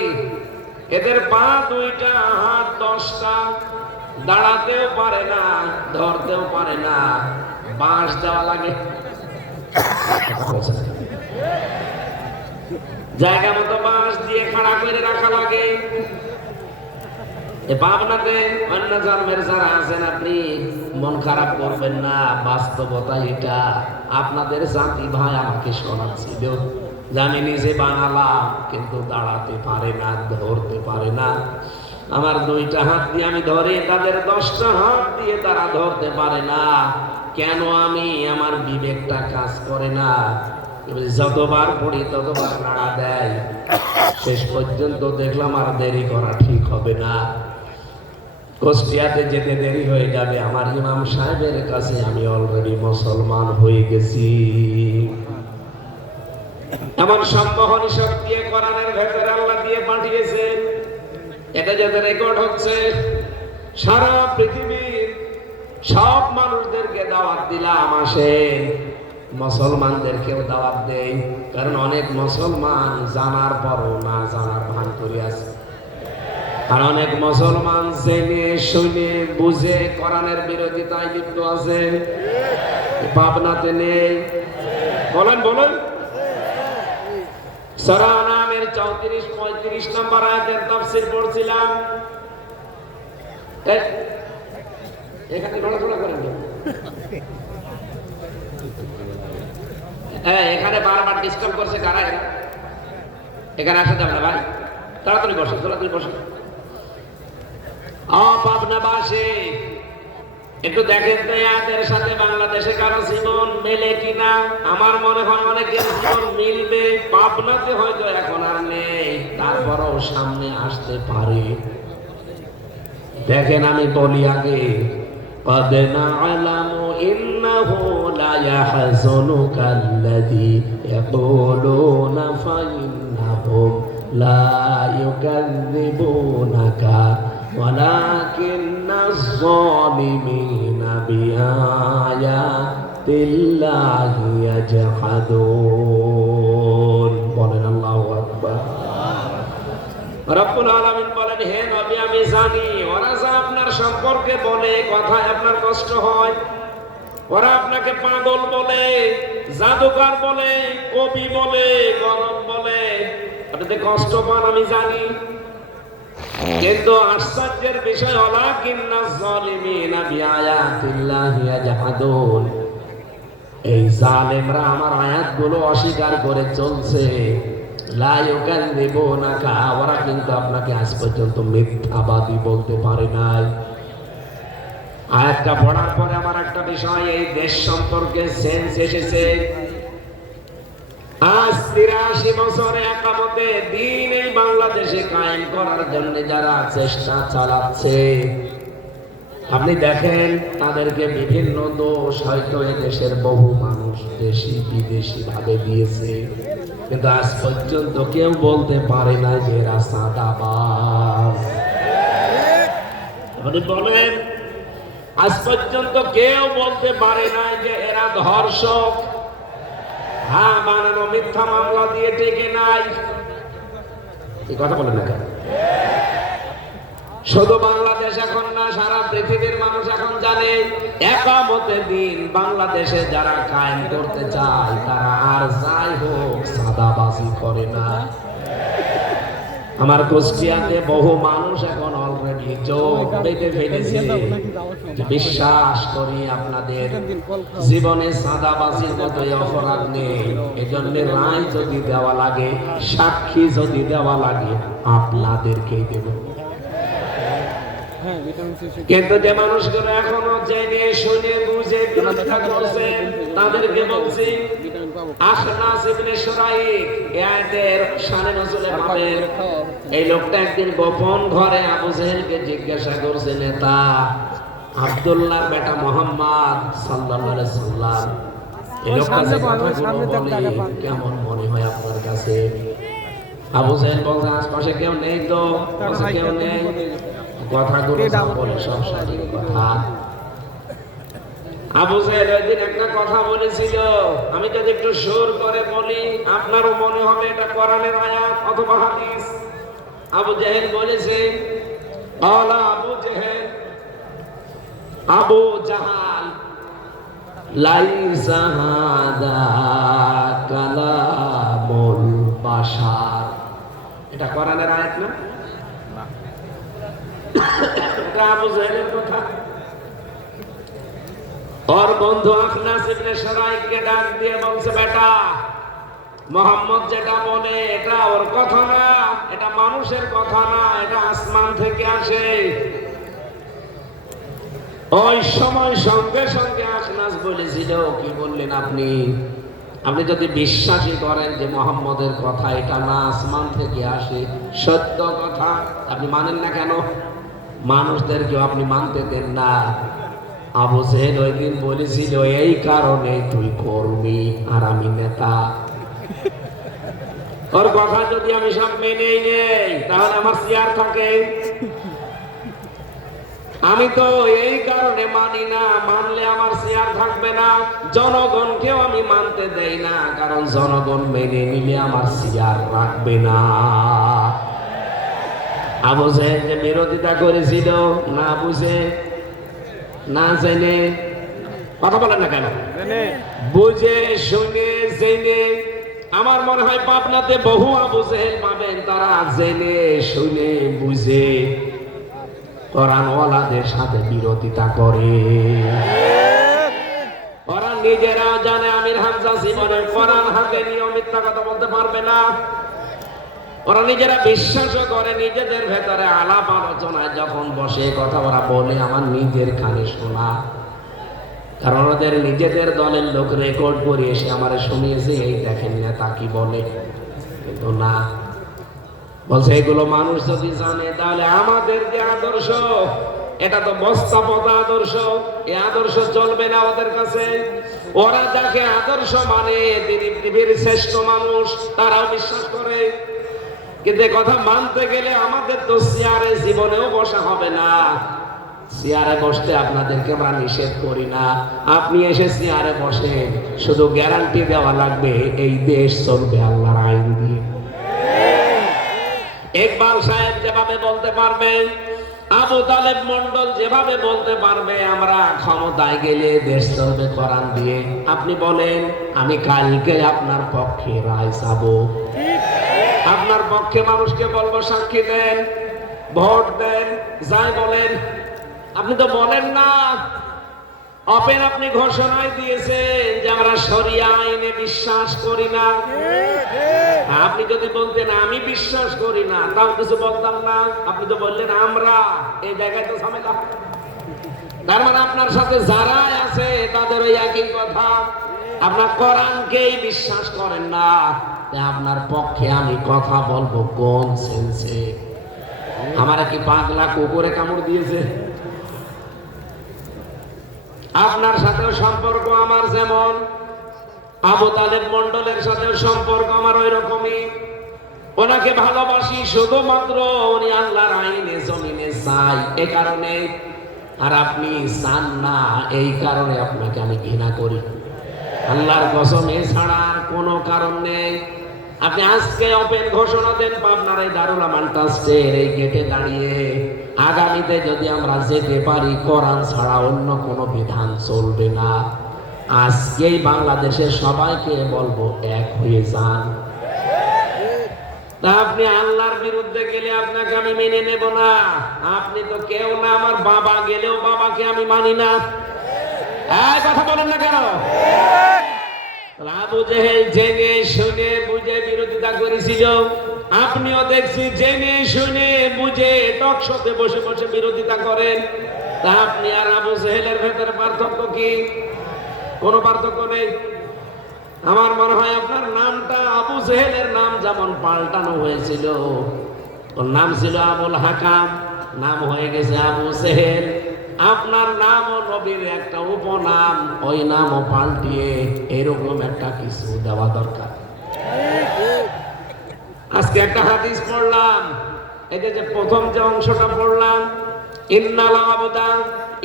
এদের পা 2টা, হাত 10টা, দাঁড়াতেও পারে না, ধরতেও পারে না, বাঁশ দেওয়া লাগে, জায়গা মতো বাঁশ দিয়ে খাড়া করে রাখা লাগে। পাবনাতে অন্য জন্মের যারা আছেন আপনি মন খারাপ করবেন না, বাস্তবতা এটা। আপনাদের জাতি ভাই আমাকে শোনাচ্ছিল যে আমি নিজে বানালাম কিন্তু দাঁড়াতে পারে না, ধরতে পারে না। আমার 2টা হাত দিয়ে আমি ধরে, তাদের 10টা হাত দিয়ে তারা ধরতে পারে না। কেন? আমি আমার বিবেকটা কাজ করে না। যতবার পড়ি ততবার নাড়া দেয়। শেষ পর্যন্ত দেখলাম আর দেরি করা ঠিক হবে না, কুষ্টিয়াতে যেতে দেরি হয়ে যাবে। আমার ইমাম সাহেবের কাছে আমি অলরেডি মুসলমান হয়ে গেছি। এমন সম্মোহনী শক্তি কোরআনের ভেতরে আল্লাহ দিয়ে পাঠিয়েছেন। এটা যাতে রেকর্ড হচ্ছে, সারা পৃথিবীর সব মানুষদেরকে দাওয়াত দিলাম আসেন, মুসলমানদেরকেও দাওয়াত দেই। কারণ অনেক মুসলমান জানার পরও না জানার ভান করে আছে, আর অনেক মুসলমান জেনে শুনে বুঝে কোরআনের বিরোধিতায় লিপ্ত আছে। পাবনাতে নেই? বলেন বলেন। সূরা আনামের 34-35 নম্বর আয়াতের তাফসীর পড়ছিলাম। এখানে নড়াচড়া করেন না, এখানে বারবার ডিস্টার্ব করছে কারা? এখানে আসা যাবে না ভাই, তাড়াতাড়ি বসে, তাড়াতাড়ি বসে। পাবনাবাসী একটু দেখেন তো এদের সাথে বাংলাদেশে কারো জীবন মেলে কিনা। আমার মনে হয় অনেকের জীবন মিলবে। পাবনাতে হয়তো এখন আর নেই, তারপরও সামনে আসতে পারে। দেখেন আমি বলি আগে, قد نعلم إنه لا يحزنك الذي يقولون فإنهم لا يكذبونك ولكن الظالمين بآيات الله يجحدون বলেন আল্লাহু আকবার। রব্বুল আলামিন বলেন, হে নবী আমি জানি ওরা যা আপনার সম্পর্কে বলে, কথায় আপনার কষ্ট হয়। ওরা আপনাকে পাগল বলে, জাদুকর বলে, কবি বলে, গরব বলে, আপনাদের কষ্ট পান আমি জানি। কিন্তু আশ্চর্যের বিষয় ওয়ালাকিন্নাজ যালিমিনা বিআয়াতিল্লাহি ইয়াজহাদুন, এই জালেমরা আমার আয়াতগুলো অস্বীকার করে চলছে। লা ইউকাযযিবুনাকা, ওরা কিন্তু আপনাকে আজ পর্যন্ত মিথ্যাবাদী বলতে পারে নাই। আয়াতটা পড়ার পরে আমার একটা বিষয়, এই দেশ সম্পর্কে সেন্স এসেছে। আজ 83 বছরে একামতে দিন এই বাংলাদেশে কায়েম করার জন্য যারা চেষ্টা চালাচ্ছে, আপনি দেখেন তাদেরকে বিভিন্ন দোষ হয়তো এই দেশের বহু মানুষ দেশি বিদেশি ভাবে দিয়েছে, কিন্তু আজ পর্যন্ত কেউ বলতে পারে না যে এরা সাদাবাজ। আপনি বলেন, আজ পর্যন্ত কেউ বলতে পারে না যে এরা ধর্ষক। হ্যাঁ, বানানো মিথ্যা মামলা দিয়ে টেকে নাই। এই কথা বলেন না কেন? শুধু বাংলাদেশ এখন না, সারা পৃথিবীর মানুষ এখন জানে একামতে দিন বাংলাদেশে যারা কায়েম করতে চায় তারা আর যাই হোক সাদাবাজি করে না। আমার কুষ্টিয়াতে বহু মানুষ এখন অলরেডি চোখ বেঁধে ফেলেছে। বিশ্বাস করি আপনাদের জীবনে সাদাবাজির মতো অপরাধ নেই। এজন্য রায় যদি দেওয়া লাগে, সাক্ষী যদি দেওয়া লাগে, আপনাদেরকেই দেব। কিন্তু যে মানুষগুলো এখনো জেনে শুনে বুঝে বিরোধিতা করছে তাদেরকে বলছি আখনাস ইবনে শুরাইক এদের শানে নজলে পাবেন। এই লোকটা একদিন গোপন ঘরে আবু জেহেলকে জিজ্ঞাসা করছে, নেতা আব্দুল্লাহর বেটা মুহাম্মদ সাল্লাল্লাহু আলাইহি সাল্লাম এই লোকটা যে কথাগুলো বলে কেমন মনে হয় আপনার কাছে? আবু জেহেল বলছে আশপাশে কেউ নেই তো, কাছে কেউ নেই, কথাগুলো যা বলে সব সঠিক কথা। আবু জেহেল ওইদিন একটা কথা বলেছিল, আমি যদি একটু সুর করে বলি আপনারও মনে হবে এটা কোরআনের আয়াত অথবা হাদিস। আবু জেহেল বলেছে, আলা আবু জেহেল আবু জাহাল লাইসা হাদা কালামুল বাশার। এটা কোরআনের আয়াত না, এটা আবু জেহেলের কথা। ওর বন্ধু আখনাস ইবনে শুরাইককে ডাক দিয়ে বলছে, বেটা মুহাম্মদ যেটা বলে এটা ওর কথা না, এটা মানুষের কথা না, এটা আসমান থেকে আসে। ওই সময় সঙ্গে সঙ্গে আখনাস বলেছিল, কি বললেন আপনি? আপনি যদি বিশ্বাসই করেন যে মুহাম্মদের কথা এটা না আসমান থেকে আসে, সত্য কথা, আপনি মানেন না কেন? মানুষদেরকেও আপনি মানতে দেন না। আবু জেহেল ওই দিন বলেছিল, এই কারণে তুই কর্মী আর আমি নেতা। ওর কথা যদি আমি সব মেনেই নেই তাহলে আমার চেয়ার থাকে। আমি তো এই কারণে মানি না, মানলে আমার চেয়ার থাকবে না। জনগণকেও আমি মানতে দেই না, কারণ জনগণ মেনে নিলে আমার চেয়ার রাখবে না। আবু জেহেল যে বিরোধিতা করেছিল না বুঝে না জেনে, কথা বলেন না কেন? বুঝে শুনে জেনে। আমার মনে হয় পাবনাতে বহু আবু জেহেল পাবেন, তারা জেনে শুনে বুঝে কোরআনওয়ালাদের সাথে বিরোধিতা করে। ওরা নিজেরাও জানে আমির হামজা জীবনে কোরআন হাতে নিয়ে মিথ্যা কথা বলতে পারবে না। ওরা নিজেরা বিশ্বাসও করে, নিজেদের ভেতরে আলাপ আলোচনায় যখন বসে কথা ওরা বলে আমার নিজের কানে শোনা, কারণ ওদের নিজেদের দলের লোক রেকর্ড করে এসে আমার শুনিয়েছে, এই দেখেন নেতা কি বলে। কিন্তু না, বলছে এগুলো মানুষ যদি জানে তাহলে আমাদের যে আদর্শ এটা তো বস্তাপচা আদর্শ, এই আদর্শ চলবে না ওদের কাছে। ওরা যাকে আদর্শ মানে তিনি পৃথিবীর শ্রেষ্ঠ মানুষ, তারাও বিশ্বাস করে। কিন্তু কথা মানতে গেলে আমাদের তো চেয়ারে জীবনেও বসা হবে না। চেয়ারে বসতে আপনাদেরকে আমরা নিষেধ করি না, আপনি এসে চেয়ারে বসেন, শুধু গ্যারান্টি দেওয়া লাগবে এই দেশ চলবে আল্লাহর আইন দিয়ে। ইকবাল সাহেব যেভাবে বলতে পারবে, আবু তালেব মন্ডল যেভাবে বলতে পারবে আমরা ক্ষমতায় গেলে দেশ চলবে কোরআন দিয়ে, আপনি বলেন আমি কালকে আপনার পক্ষে রায় চাবো, আপনার পক্ষে মানুষকে বলবো সাক্ষী দেন, ভোট দেন, যাই বলেন। আপনি তো বলেন না। ওপেন আপনি ঘোষণায় দিয়েছেন যে আমরা শরিয়া আইনে বিশ্বাস করি না। আপনি যদি বলতেন আমি বিশ্বাস করি না, তাও কিছু বলতাম না। আপনি তো বললেন আমরা, এই জায়গায় তো ঝামেলা। তার মানে আপনার সাথে যারাই আছে তাদের ওই একই কথা, আপনার কোরআনকেই বিশ্বাস করেন না। আপনার পক্ষে আমি কথা বলবো কোন সেন্সে? আমার কি পাগলা কুকুরে কামড় দিয়েছে? আপনার সাথেও সম্পর্ক আমার যেমন, আবু তালেব মন্ডলের সাথেও সম্পর্ক আমার ওই রকমই। ওনাকে ভালোবাসি শুধুমাত্র উনি আল্লাহর আইনে জমিনে চাই এ কারণে, আর আপনি চান না এই কারণে আপনাকে আমি ঘৃণা করি। আল্লাহর কসম এছাড়া আর কোনো কারণ নেই। আপনি আজকে ওপেন ঘোষণা দেন পাবনার এই দারুল আমান ট্রাস্টের এই গেটে দাঁড়িয়ে, আগামীতে যদি আমরা যেতে পারি কোরআন ছাড়া অন্য কোনো বিধান চলবে না। আজকেই বাংলাদেশের সবাইকে বলবো এক হয়ে যান। তা আপনি আল্লাহর বিরুদ্ধে গেলে আপনাকে আমি মেনে নেব না। আপনি তো কেউ না, আমার বাবা গেলেও বাবাকে আমি মানি না। কথা বলেন না কেন? আবু জেহেল জেনে শুনে বুঝে বিরোধিতা করেছিল, আপনিও দেখছি জেনে শুনে বুঝে টকশোতে বসে বসে বিরোধিতা করেন। তা আপনি আর আবু জেহেলের ভেতরে পার্থক্য কি? কোনো পার্থক্য নেই। আমার মনে হয় আপনার নামটা আবু জেহেলের নাম যেমন পাল্টানো হয়েছিল, ওর নাম ছিল আবুল হাকাম, নাম হয়ে গেছে আবু জেহেল। আপনার নামও নবীর একটা উপনাম, ওই নামও পাল্টিয়ে এরকম একটা কিছু দেওয়া দরকার। আজকে একটা হাদিস পড়লাম, এটা যে প্রথম যে অংশটা পড়লাম, ইন্নাল আবদা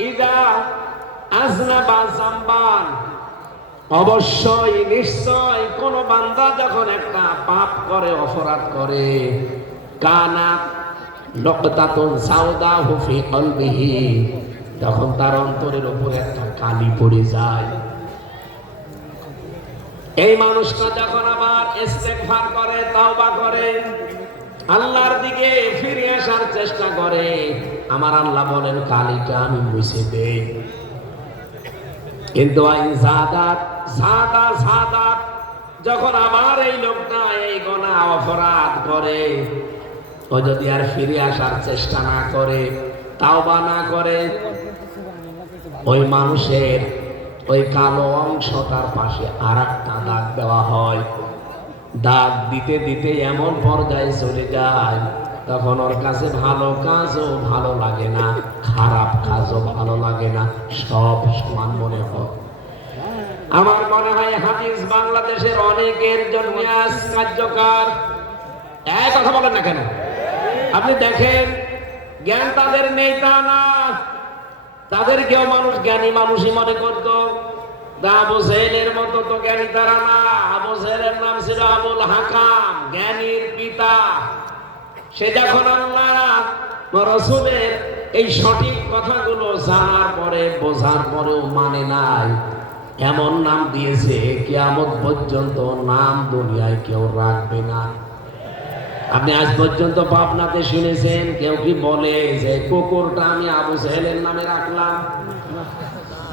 ইযা আযনাবা যামবান, অবশ্যই নিশ্চয় কোন বান্দা যখন একটা পাপ করে, অপরাধ করে, কানা নকতাতুন সাউদাহু ফি কলবিহি, তখন তার অন্তরের উপর একটা কালি পড়ে যায়। এই মানুষটা যখন আবার ইস্তেগফার করে, তাওবা করে, আল্লাহর দিকে ফিরে আসার চেষ্টা করে, আমার আল্লাহ বলেন কালিটা আমি মুছে দেই। কিন্তু যখন আবার এই লোকটা এই গুনাহ অপরাধ করে, ও যদি আর ফিরে আসার চেষ্টা না করে, তাওবা না করে, ওই মানুষের ওই কালো অংশটার পাশে আর একটা দাগ দেওয়া হয়। দাগ দিতে দিতে এমন পর্যায়ে চলে যায়, তখন ওর কাছে ভালো কাজও ভালো লাগে না, খারাপ কাজও ভালো লাগে না, সব সমান মনে হয়। আমার মনে হয় হাদিস বাংলাদেশের অনেকের জন্য আজ কার্যকর। এক কথা বলেন না কেন? আপনি দেখেন, জ্ঞান তাদের নেই তা না, তাদেরকেও মানুষ জ্ঞানী মানুষই মনে করত। আবু জেহেলের মতো তো জ্ঞানী তারা না। আবু জেহেলের নাম ছিল আবুল হাকাম, জ্ঞানীর পিতা। সে যখন আল্লাহ রাসূলের এই সঠিক কথাগুলো জানার পরে, বোঝার পরেও মানে নাই, এমন নাম দিয়েছে কিয়ামত পর্যন্ত নাম দুনিয়ায় কেউ রাখবে না। আপনি আজ পর্যন্ত পাবনাতে শুনেছেন কেউ কি বলে যে কুকুরটা আমি আবু জেহেলের নামে রাখলাম?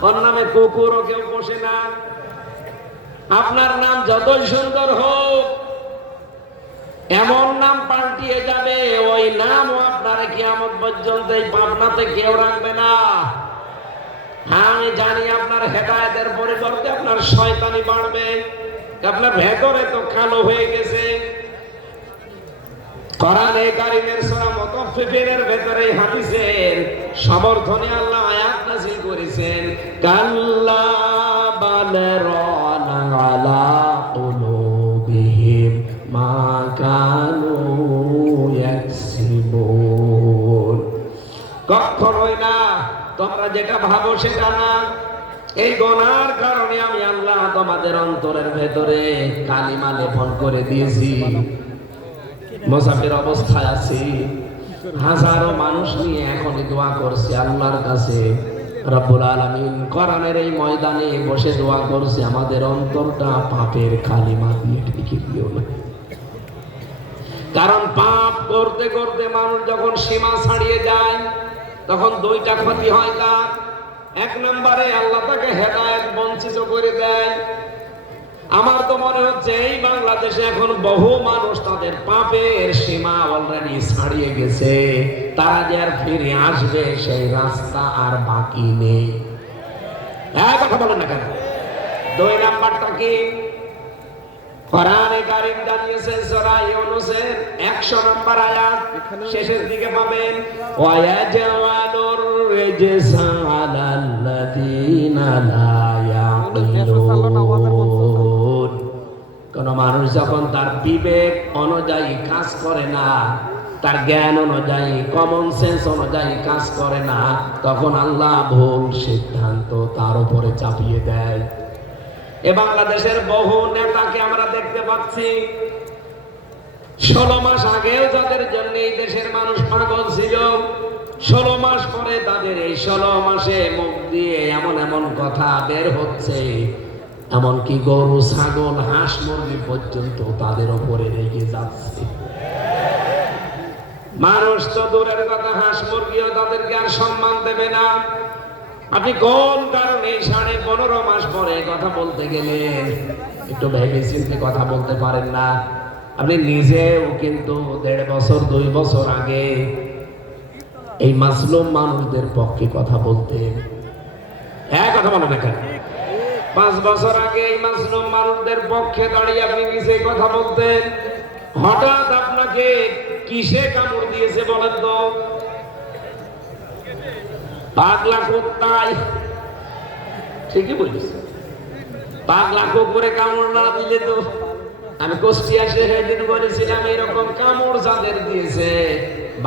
ওর নামে কুকুরও কেউ বসে না। আপনার নাম যতই সুন্দর হোক, এমন নাম পাল্টিয়ে যাবে, ওই নামও আপনারা কিয়ামত পর্যন্ত এই পাবনাতে কেউ রাখবে না। হ্যাঁ, আমি জানি আপনার হেদায়েতের পরিবর্তে আপনার শয়তানি বাড়বে, আপনার ভেতরে তো কালো হয়ে গেছে। কোরআনে কারীমের সূরা মুতাফফিফিনের ভেতরে হাদিসের সমর্থনে আল্লাহ আয়াত নাযিল করেছেন, কাল্লা বাল রানা আলা কুলুবিহিম মা কানু ইয়াকসিবুন। কখনোই না, তোমরা যেটা ভাবো সেটা না। এই গুনার কারণে আমি আল্লাহ তোমাদের অন্তরের ভেতরে কালিমা লেপন করে দিয়েছি। মুসাফির অবস্থায় আছি, হাজারো মানুষ নিয়ে এখনই দোয়া করছি আল্লাহর কাছে, রব্বুল আলামিন কোরআনের এই ময়দানে বসে দোয়া করছে, আমাদের অন্তরটা পাপের কালিমা দিয়ে ঢেকে দিও না। কারণ পাপ করতে করতে মানুষ যখন সীমা ছাড়িয়ে যায়, তখন দুইটা ক্ষতি হয় তার। এক নম্বরে আল্লাহ তাকে হেদায়েত বঞ্চিত করে দেয়। আমার তো মনে হচ্ছে এই বাংলাদেশে এখন বহু মানুষ তাদের পাপের সীমা অলরেডি ছাড়িয়ে গেছে, তারা যে আর ফিরে আসবে সেই রাস্তা আর বাকি নেই। এক কথা বলেন না কেন? দুই নাম্বারটা কি? কোরআনে কারীম জানিয়েছে সূরা ইউনূসের 100 নম্বর আয়াত শেষের দিকে পাবেন, ওয়ায়াজআলুর রিজসা আলাল্লাযীনা লা ইয়াকিলুন। কোন মানুষ যখন তার বিবেক অনুযায়ী কাজ করে না, তার জ্ঞান অনুযায়ী, কমন সেন্স অনুযায়ী কাজ করে না, তখন আল্লাহ ভুল সিদ্ধান্ত তার উপরে চাপিয়ে দেয়। এ বাংলাদেশের বহু নেতাকে আমরা দেখতে পাচ্ছি, 16 মাস আগেও যাদের জন্য এই দেশের মানুষ পাগল ছিল, 16 মাস পরে তাদের এই 16 মাসে মুখ দিয়ে এমন এমন কথা বের হচ্ছে, এমনকি গরু, ছাগল, হাঁস, মুরগি পর্যন্ত তাদের উপরে রেগে যাচ্ছে। মানুষ তো দূরের কথা, হাঁস মুরগিও তাদেরকে আর সম্মান দেবে না। আপনি কোন কারণে 15.5 মাস পরে কথা বলতে গেলেন? একটু ভেবে চিন্তে কথা বলতে পারেন না? আপনি নিজেও কিন্তু 1.5 বছর 2 বছর আগে এই মাজলুম মানুষদের পক্ষে কথা বলতেন। কথা বলেন না কেন? 5 বছর আগে এই মাজলুম মানুষদের পক্ষে দাঁড়িয়ে আপনি নিজে কথা বলতেন। হঠাৎ আপনাকে কিসে কামড় দিয়েছে বলেন তো? পাগলা কুত্তায়। ঠিকই বলিস, পাগলা কুকুরে কামড় না দিলে তো। আমি কুষ্টিয়া সেদিন বলেছিলাম এরকম কামড় যাদের দিয়েছে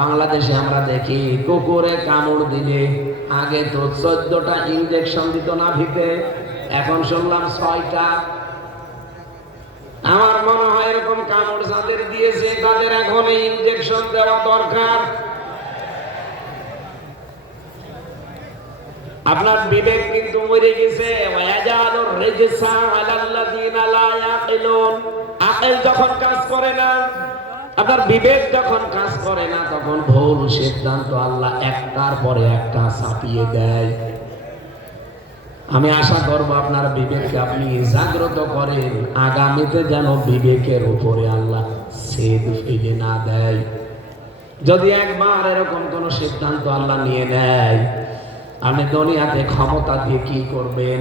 বাংলাদেশে আমরা দেখি কুকুরে কামড় দিলে আগে তো 14টা ইনজেকশন দিত না ভিতে, এখন শুনলাম 6টা। আমার মনে হয় এরকম কামড় যাদের দিয়েছে তাদের এখন এই ইনজেকশন দেওয়া দরকার। আপনার বিবেক কিন্তু মরে গেছে। আকল যখন কাজ করে না, আপনার বিবেক যখন কাজ করে না, তখন ভুল সিদ্ধান্ত আল্লাহ একটার পরে একটা চাপিয়ে দেয়। আমি আশা করব আপনার বিবেককে আপনি জাগ্রত করেন, আগামীতে যেন বিবেকের উপরে আল্লাহ ছেদ ফেলে না দেয়। যদি একবার এরকম কোন সিদ্ধান্ত আল্লাহ নিয়ে নেয়, আপনি দুনিয়াতে ক্ষমতা দিয়ে কি করবেন?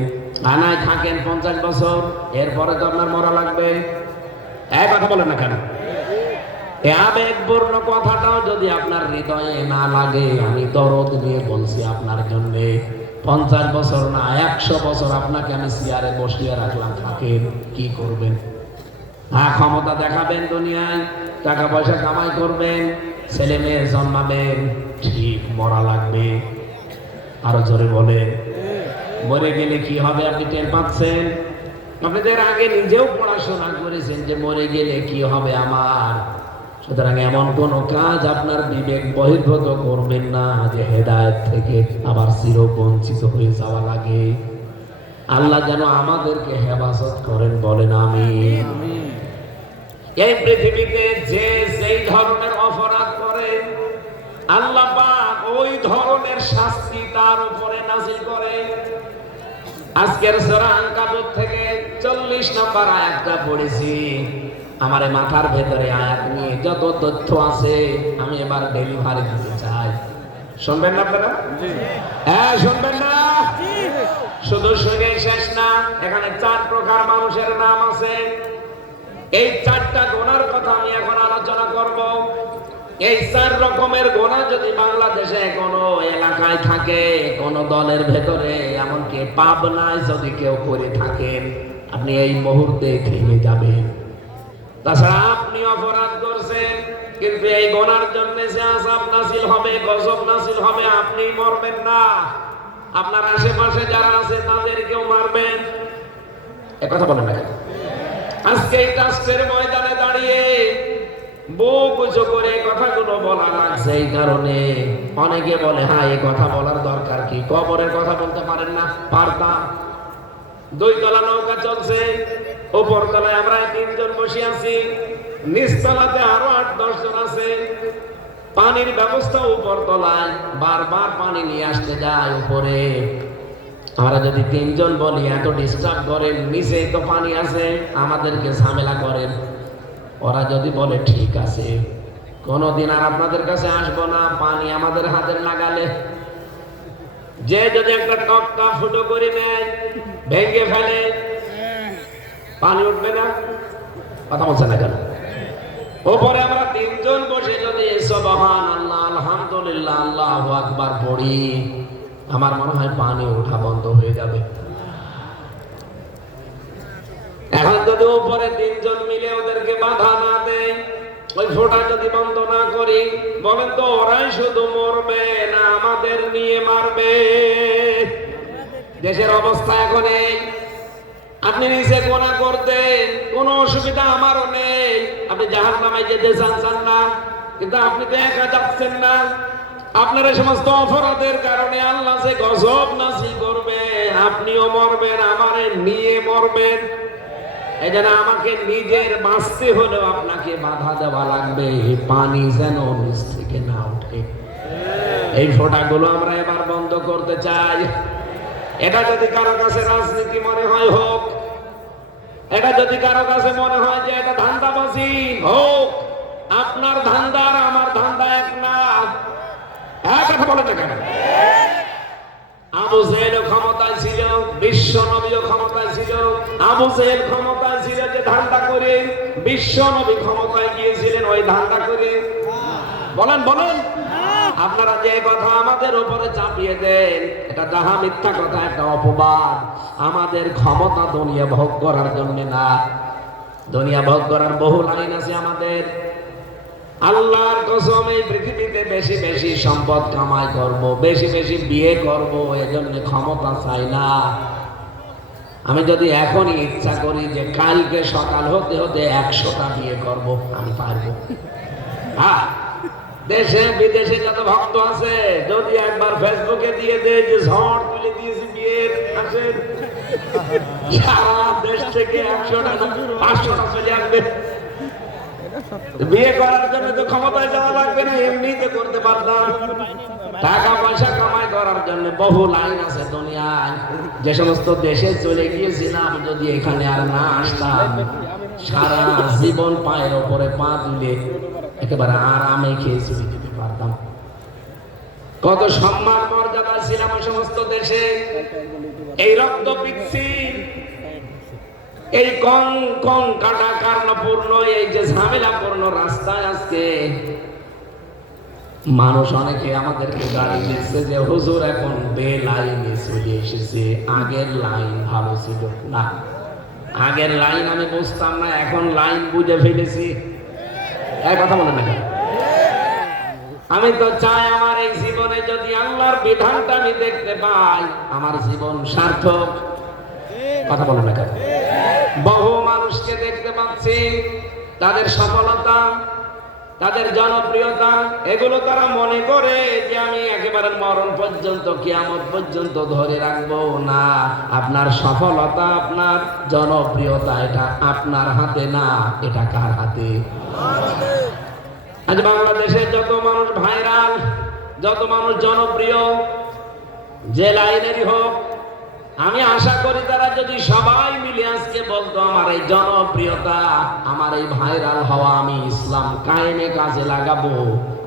আনায় থাকেন 50 বছর, এরপরে তো আপনার মরা লাগবে। কথা বলেন না কেন? আবেগপূর্ণ কথাটাও যদি আপনার হৃদয়ে না লাগে, আমি দরদ নিয়ে বলছি আপনার জন্য, 50 বছর না 100 বছর আপনাকে আমি চেয়ারে বসিয়ে রাখলাম, থাকেন, কি করবেন? ক্ষমতা দেখাবেন দুনিয়ায়, টাকা পয়সা কামাই করবেন, ছেলে মেয়ে জন্মাবেন, ঠিক মরা লাগবে। আরো জোরে বলেন, মরে গেলে কি হবে আপনি টের পাচ্ছেন? আপনাদের আগে নিজেও পড়াশোনা করেছেন যে মরে গেলে কি হবে আমার। সুতরাং এমন কোন কাজ আপনার বিবেক বহির্ভূত করবেন না যে হেদায়েত থেকে আবার চির বঞ্চিত হয়ে যাওয়া লাগে। আল্লাহ যেন আমাদেরকে হেফাজত করেন, বলেন আমিন। এই পৃথিবীতে যে যেই ধরনের অপরাধ করে আল্লাহ পাক ওই ধরনের শাস্তি তার উপরে নাযিল করে। আজকের সূরা আনকাবুত থেকে 40 নম্বর আয়াতটা পড়েছি। আমার মাথার ভেতরে আয়াত নিয়ে যত তথ্য আছে আমি এবার ডেলিভারি দিতে চাই। শুনবেন না আপনারা? শুনবেন না? শুধু শুনে শেষ না, এখানে 4 প্রকার মানুষের নাম আছে। এই 4টা গুনার কথা আমি এখন আলোচনা করব। এই 4 রকমের গুনাহ যদি বাংলাদেশে কোনো এলাকায় থাকে, কোন দলের ভেতরে, এমনকি পাবনায় যদি কেউ করে থাকেন, আপনি এই মুহূর্তে থেমে যাবেন। তাছাড়া আপনি অপরাধ করছেন, কিন্তু এই গুনার জন্য যে আযাব নাযিল হবে, গজব নাযিল হবে, আপনি মরবেন না, আপনার আশেপাশে যারা আছে তাদেরকেও মারবেন। কথা বলেন না? আজকে এই রাষ্ট্রের ময়দানে দাঁড়িয়ে বুক উঁচু করে কথাগুলো বলা লাগছে এই কারণে অনেকে বলে, হ্যাঁ এই কথা বলার দরকার কি? কবরের কথা বলতে পারেন না? পারতাম। 2 তলা নৌকা চলছে, উপর তলায় আমরা 3 জন বসে আছি, নিচতলাতে আরো 8-10 জন আছে। পানির ব্যবস্থা উপর তলায়, বারবার পানি নিয়ে আসতে যায় উপরে। আমরা যদি 3 জন বলি এত ডিস্টার্ব করেন, নিচে তো পানি আছে, আমাদেরকে ঝামেলা করেন, ওরা যদি বলে ঠিক আছে, কোনদিন আর আপনাদের কাছে আসবো না পানি আমাদের হাতের নাগালে। যে যদি একটা টকটা ফুটো করে নেয়, ভেঙে ফেলে, পানি উঠবে না? কথা বলছে না কেন? ওপরে আমরা 3 জন বসে যদি সুবহানাল্লাহ, আলহামদুলিল্লাহ, আল্লাহু আকবার পড়ি, আমার মনে হয় পানি ওঠা বন্ধ হয়ে যাবে। এখন যদি উপরে 3 জন মিলে ওদেরকে বাধা না দেয়, ওই ফোঁটা যদি বন্ধ না করি, বলেন তো ওরাই শুধু মরবে না আমাদের নিয়ে মারবে? দেশের অবস্থা এখন এই। আপনি নিচে গুনাহ করতেন, কোনো অসুবিধা আমারও নেই, আপনি জাহান্নামে যেতে চান না, কিন্তু আপনি তো একা যাচ্ছেন না। আপনার এই সমস্ত অপরাধের কারণে আল্লাহ যে গজব নাযিল করবে, আপনিও মরবেন, আমারে নিয়ে মরবেন। এই জন্য আমাকে নিজের বাঁচতে হলেও আপনাকে বাধা দেওয়া লাগবে, পানি যেন নিচ থেকে না ওঠে। এই ফোঁটাগুলো আমরা এবার বন্ধ করতে চাই। এটা যদি কারো কাছে রাজনীতি মনে হয় হোক, এটা যদি কারো কাছে মনে হয় যে এটা ধান্দাবাজি, হোক, আপনার ধান্দা আর আমার ধান্দা এক না। এক কথা বলেন না কেন? আবু জেহেল ক্ষমতায় ছিল, বিশ্ব নবীও ক্ষমতায় ছিল। আবু জেহেল ক্ষমতায় ছিল যে ধান্দা করে, বিশ্ব নবী ক্ষমতায় গিয়েছিলেন ওই ধান্দা করে। বলেন বলেন, আপনারা যে কথা আমাদের উপরে চাপিয়ে দেন, এটা যাহা মিথ্যা কথা, একটা অপবাদ। আমাদের ক্ষমতা দুনিয়া ভোগ করার জন্য না, দুনিয়া ভোগ করার বহু লাইন আছে আমাদের। আল্লাহর কসম, এই পৃথিবীতে বেশি বেশি সম্পদ কামাই করব, বেশি বেশি বিয়ে করব, এজন্য ক্ষমতা চাই না। আমি যদি এখনই ইচ্ছা করি যে কালকে সকাল হতে হতে 100টা বিয়ে করব, আমি পারবো। হ্যাঁ, দেশে বিদেশে যত ভক্ত আছে, যদি একবার ফেসবুকে দিয়ে দেয় যে ঝড় তুলে দিয়েছি বিয়ের, আসেন সারা দেশ থেকে 100টা 500টা চলে আসবে। বিয়ে করার জন্য তো ক্ষমতায় যাওয়া লাগবে না, এমনিতে করতে পারতাম। টাকা পয়সা কামাই করার জন্য বহু লাইন আছে দুনিয়ায়। যে সমস্ত দেশে চলে গিয়েছিলাম, যদি এখানে আর না আসতাম, সারা জীবন পায়ের ওপরে পা তুলে একেবারে আরামে খেয়ে চলে যেতে পারতাম। কত সম্মান মর্যাদা ছিলাম ওই সমস্ত দেশে। এই রক্ত পিচ্ছি, এই কং কং কাটা কারণপূর্ণ এই যে ঝামেলাপূর্ণ রাস্তায় আজকে মানুষ অনেকে আমাদেরকে গাড়ি দিচ্ছে যে হুজুর এখন বে লাইনে চলে এসেছে, আগের লাইন ভালো ছিল না। আগের লাইন আমি বুঝতাম না, এখন লাইন বুঝে ফেলেছি। এই কথা বলে না? আমি তো চাই আমার এই জীবনে যদি আল্লাহর বিধানটা আমি দেখতে পাই, আমার জীবন সার্থক। কথা বলে না কেন? বহু মানুষকে দেখতে পাচ্ছি, তাদের সফলতা, তাদের জনপ্রিয়তা, এগুলো তারা মনে করে যে আমি একেবারে মরণ পর্যন্ত, কিয়ামত পর্যন্ত ধরে রাখবো। না, আপনার সফলতা, আপনার জনপ্রিয়তা, এটা আপনার হাতে না, এটা কার হাতে? আজ বাংলাদেশে যত মানুষ ভাইরাল, যত মানুষ জনপ্রিয়, যে লাইনেরই হোক, আমি আশা করি তারা যদি সবাই মিলে আজকে বলতো আমার এই জনপ্রিয়তা, আমার এই ভাইরাল হওয়া আমি ইসলাম কায়েমে কাজে লাগাবো,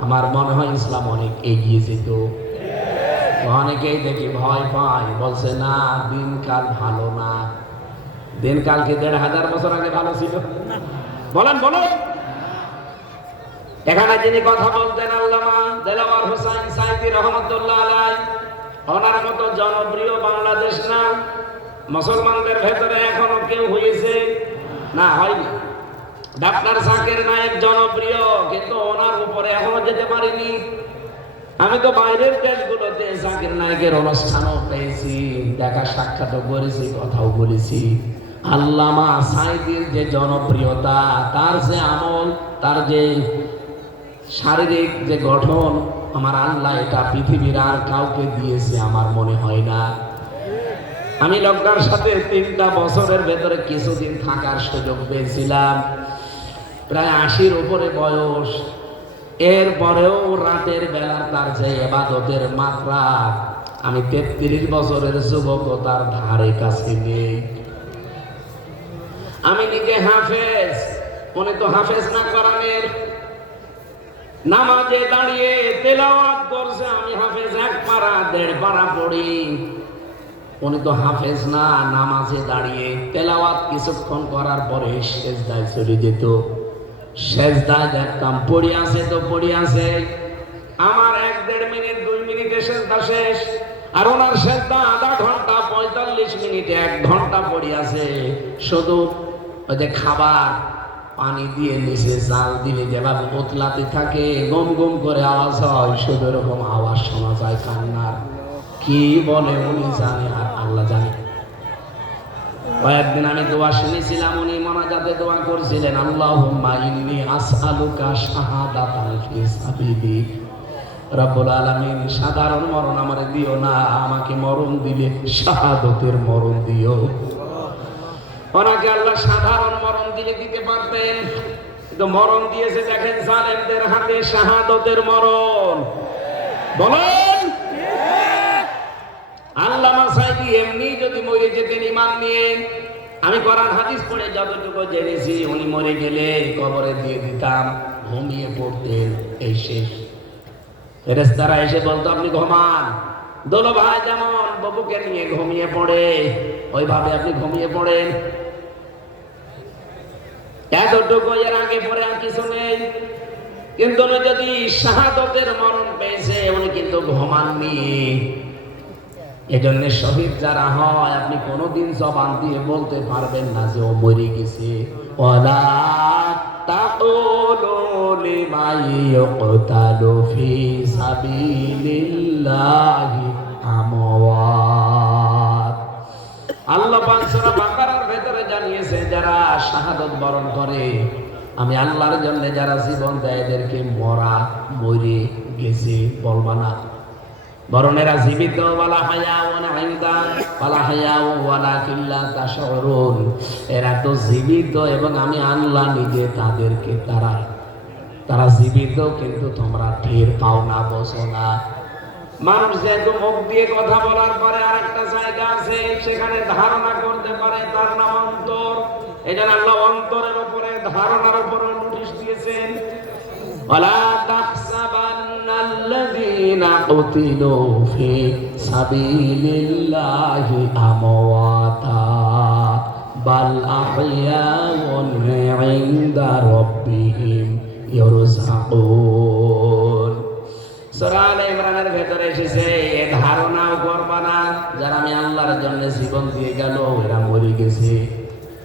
আমার মনে হয় ইসলাম অনেক এগিয়ে যেত। অনেকেই দেখি ভয় পায়, বলছে না দিনকাল ভালো না। দিনকাল কি 1500 বছর আগে ভালো ছিল? বলেন বলেন। এখানে যিনি কথা বলতেন আল্লামা দেলাওয়ার হোসেন সাইদি রহমতুল্লাহ আলাইহি, ওনার মতো জনপ্রিয় বাংলাদেশ না, মুসলমানদের ভেতরে এখনো কেউ হয়েছে না, হয়নি। ডাক্তার জাকির নায়েক জনপ্রিয়, কিন্তু ওনার উপরে এখনো যেতে পারিনি। আমি তো বাইরের দেশগুলোতে জাকির নায়েকের অনুষ্ঠানও পেয়েছি, দেখা সাক্ষাৎও করেছি, কথাও বলেছি। আল্লামা সাইদির যে জনপ্রিয়তা, তার যে আমল, তার যে শারীরিক যে গঠন, আমার আল্লাহ এটা পৃথিবীর আর কাউকে দিয়েছে আমার মনে হয় না। আমি লোকটার সাথে 3টা বছরের ভেতরে কিছুদিন থাকার সুযোগ পেয়েছিলাম। প্রায় 80-র উপরে বয়স, এরপরেও রাতের বেলা তার যে ইবাদতের মাত্রা, আমি 33 বছরের যুবক তার ধারে কাছে নেই। আমি নিজে হাফেজ, উনি তো হাফেজ না কোরআনের। নামাজে দাঁড়িয়ে তেলাওয়াত করছে, আমি হাফেজ 1 পারা 1.5 পারা পড়ি। উনি তো হাফেজ না, নামাজে দাঁড়িয়ে তেলাওয়াত কিছুক্ষণ করার পরে সেজদায় চলে যেত। সেজদায় দেখতাম পড়ে আছে তো পড়ে আছে। আমার 1-1.5 মিনিট 2 মিনিটে সেজদা শেষ, আর ওনার সেজদা আধা ঘন্টা 45 মিনিটে 1 ঘন্টা পড়ে আছে। শুধু ওই যে খাবার পানি দিয়ে নিচে জাল দিলে যেভাবে বতলাতে থাকে, গম গম করে আওয়াজ হয়, শুধু এরকম আওয়াজ শোনা যায় কান্নার। কি বলে উনি জানে আর আল্লাহ জানে। কয়েকদিন আমি দোয়া শুনেছিলাম, উনি মোনাজাতে দোয়া করছিলেন, আল্লাহুম্মা ইন্নী আসআলুকা শাহাদাতান ফি সাবিলিক। রব্বুল আলামিন, সাধারণ মরণ আমারে দিও না, আমাকে মরণ দিলে শাহাদতের মরণ দিও। ওনাকে আল্লাহ সাধারণ মরণ দিতে পারতেন, কিন্তু মরণ দিয়েছে দেখেন জালেমদের হাতে, শাহাদতের মরণ। বলেন, আল্লামা সাইদি এমনি যদি মরে যেতেন ঈমান নিয়ে, আমি কোরআন হাদিস পড়ে যতটুকু জেনেছি, উনি মরে গেলে কবরে দিয়ে দিতাম, ঘুমিয়ে পড়তেন, এই শেষ। ফেরেশতারা এসে বলতো আপনি ঘুমান। দোলো ভাই যেমন বাবুকে নিয়ে ঘুমিয়ে পড়ে, ওইভাবে আপনি ঘুমিয়ে পড়েন। এতটুকু, এর আগে পরে আর কিছু নেই। কিন্তু উনি যদি শাহাদতের মরণ পেয়েছে, উনি কিন্তু ঘুমাননি। এজন্য শহীদ যারা হয়, আপনি কোনোদিন জবান দিয়ে বলতে পারবেন না যে ও মরে গেছে। ওয়ালা তাকুলু লিমান ইউকতালু ফি সাবিলিল্লাহি আমওয়াত। আল্লাহ পাক সূরা বাকারার ভেতরে জানিয়েছে, যারা শাহাদাত বরণ করে, আমি আল্লাহর জন্য যারা জীবন দেয়, এদেরকে মরা, মরে গেছে বলবা না, বরং এরা জীবিত। ওয়ালা হায়াউন ইনদা ওয়ালা হায়াউ ওয়ালাকিন লা তাশউরুন। এরা তো জীবিত এবং আমি আল্লাহ নিজে তাদেরকে তারা জীবিত, কিন্তু তোমরা টের পাও না, বোঝো না। মানুষ যেহেতু মুখ দিয়ে কথা বলার পরে আরেকটা জায়গা আছে, সেখানে ধারণা করতে পারে, তার নাম অন্তর। এজন্য আল্লাহ অন্তরের উপরে, ধারণার উপরে নোটিশ দিয়েছেন, ওয়ালা তাহসাবান্নাল্লাযীনা কুতিলু ফি সাবিলিল্লাহি আমওয়াতা বাল আহইয়াউন ইনদা রাব্বিহিম ইরযাকুন। সূরা আলে ইমরানের ভেতরে এসেছে, এ ধারণাও করবা না যারা আমি আল্লাহর জন্য জীবন দিয়ে গেল, এরা মরে গেছে,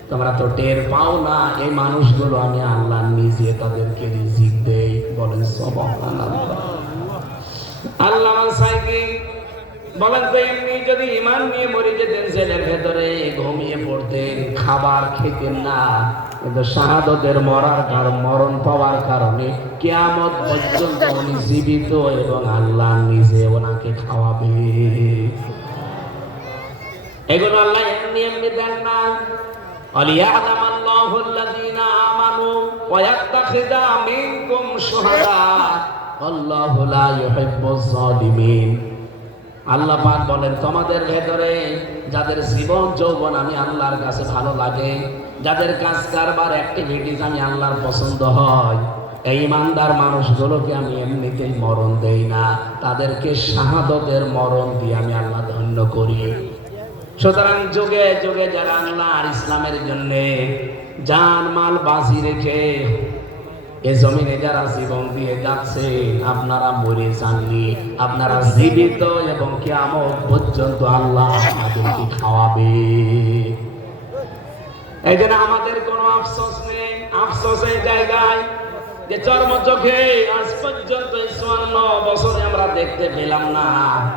তোমরা তো টের পাও না। এই মানুষগুলো আমি আল্লাহ নিজে তাদেরকে রিজিক দেই। বলেন সুবহানাল্লাহ। আল্লাহ সাইকি বলেন তো, এমনি যদি ঈমান নিয়ে মরে যেতেন, জেলের ভেতরে ঘুমিয়ে পড়তেন, খাবার খেতেন না, কিন্তু শাহাদতের মরণ পাওয়ার কারণে কিয়ামত পর্যন্ত উনি জীবিত এবং আল্লাহ নিজে ওনাকে খাওয়াবে। এগুলো আল্লাহ এমনি এমনি দেন না। وَلِيَعْلَمَ اللَّهُ الَّذِينَ آمَنُوا وَيَتَّخِذَ مِنكُمْ شُهَدَاءَ وَاللَّهُ لَا يُحِبُّ الظَّالِمِينَ। আল্লাহ পাক বলেন, তোমাদের ভেতরে যাদের জীবন যৌবন আমি আল্লাহর কাছে ভালো লাগে, যাদের কাজ কারবার অ্যাক্টিভিটিস আমি আল্লাহর পছন্দ হয়, এই ইমানদার মানুষগুলোকে আমি এমনিতেই মরণ দেই না, তাদেরকে শাহাদতের মরণ দিয়ে আমি আল্লাহ ধন্য করি। সুতরাং যুগে যুগে যারা আল্লাহ আর ইসলামের জন্য জান মাল বাজি রেখে এ জমিনে যারা জীবন দিয়ে যাচ্ছে, আপনারা মরে যাননি, আপনারা জীবিত এবং কিয়ামত পর্যন্ত আল্লাহ আপনাদেরকে খাওয়াবে। এই জন্য আমাদের কোনো আফসোস নেই। আফসোস এই জায়গায় যে চর্ম চোখে আজ পর্যন্ত 54 বছরে আমরা দেখতে পেলাম না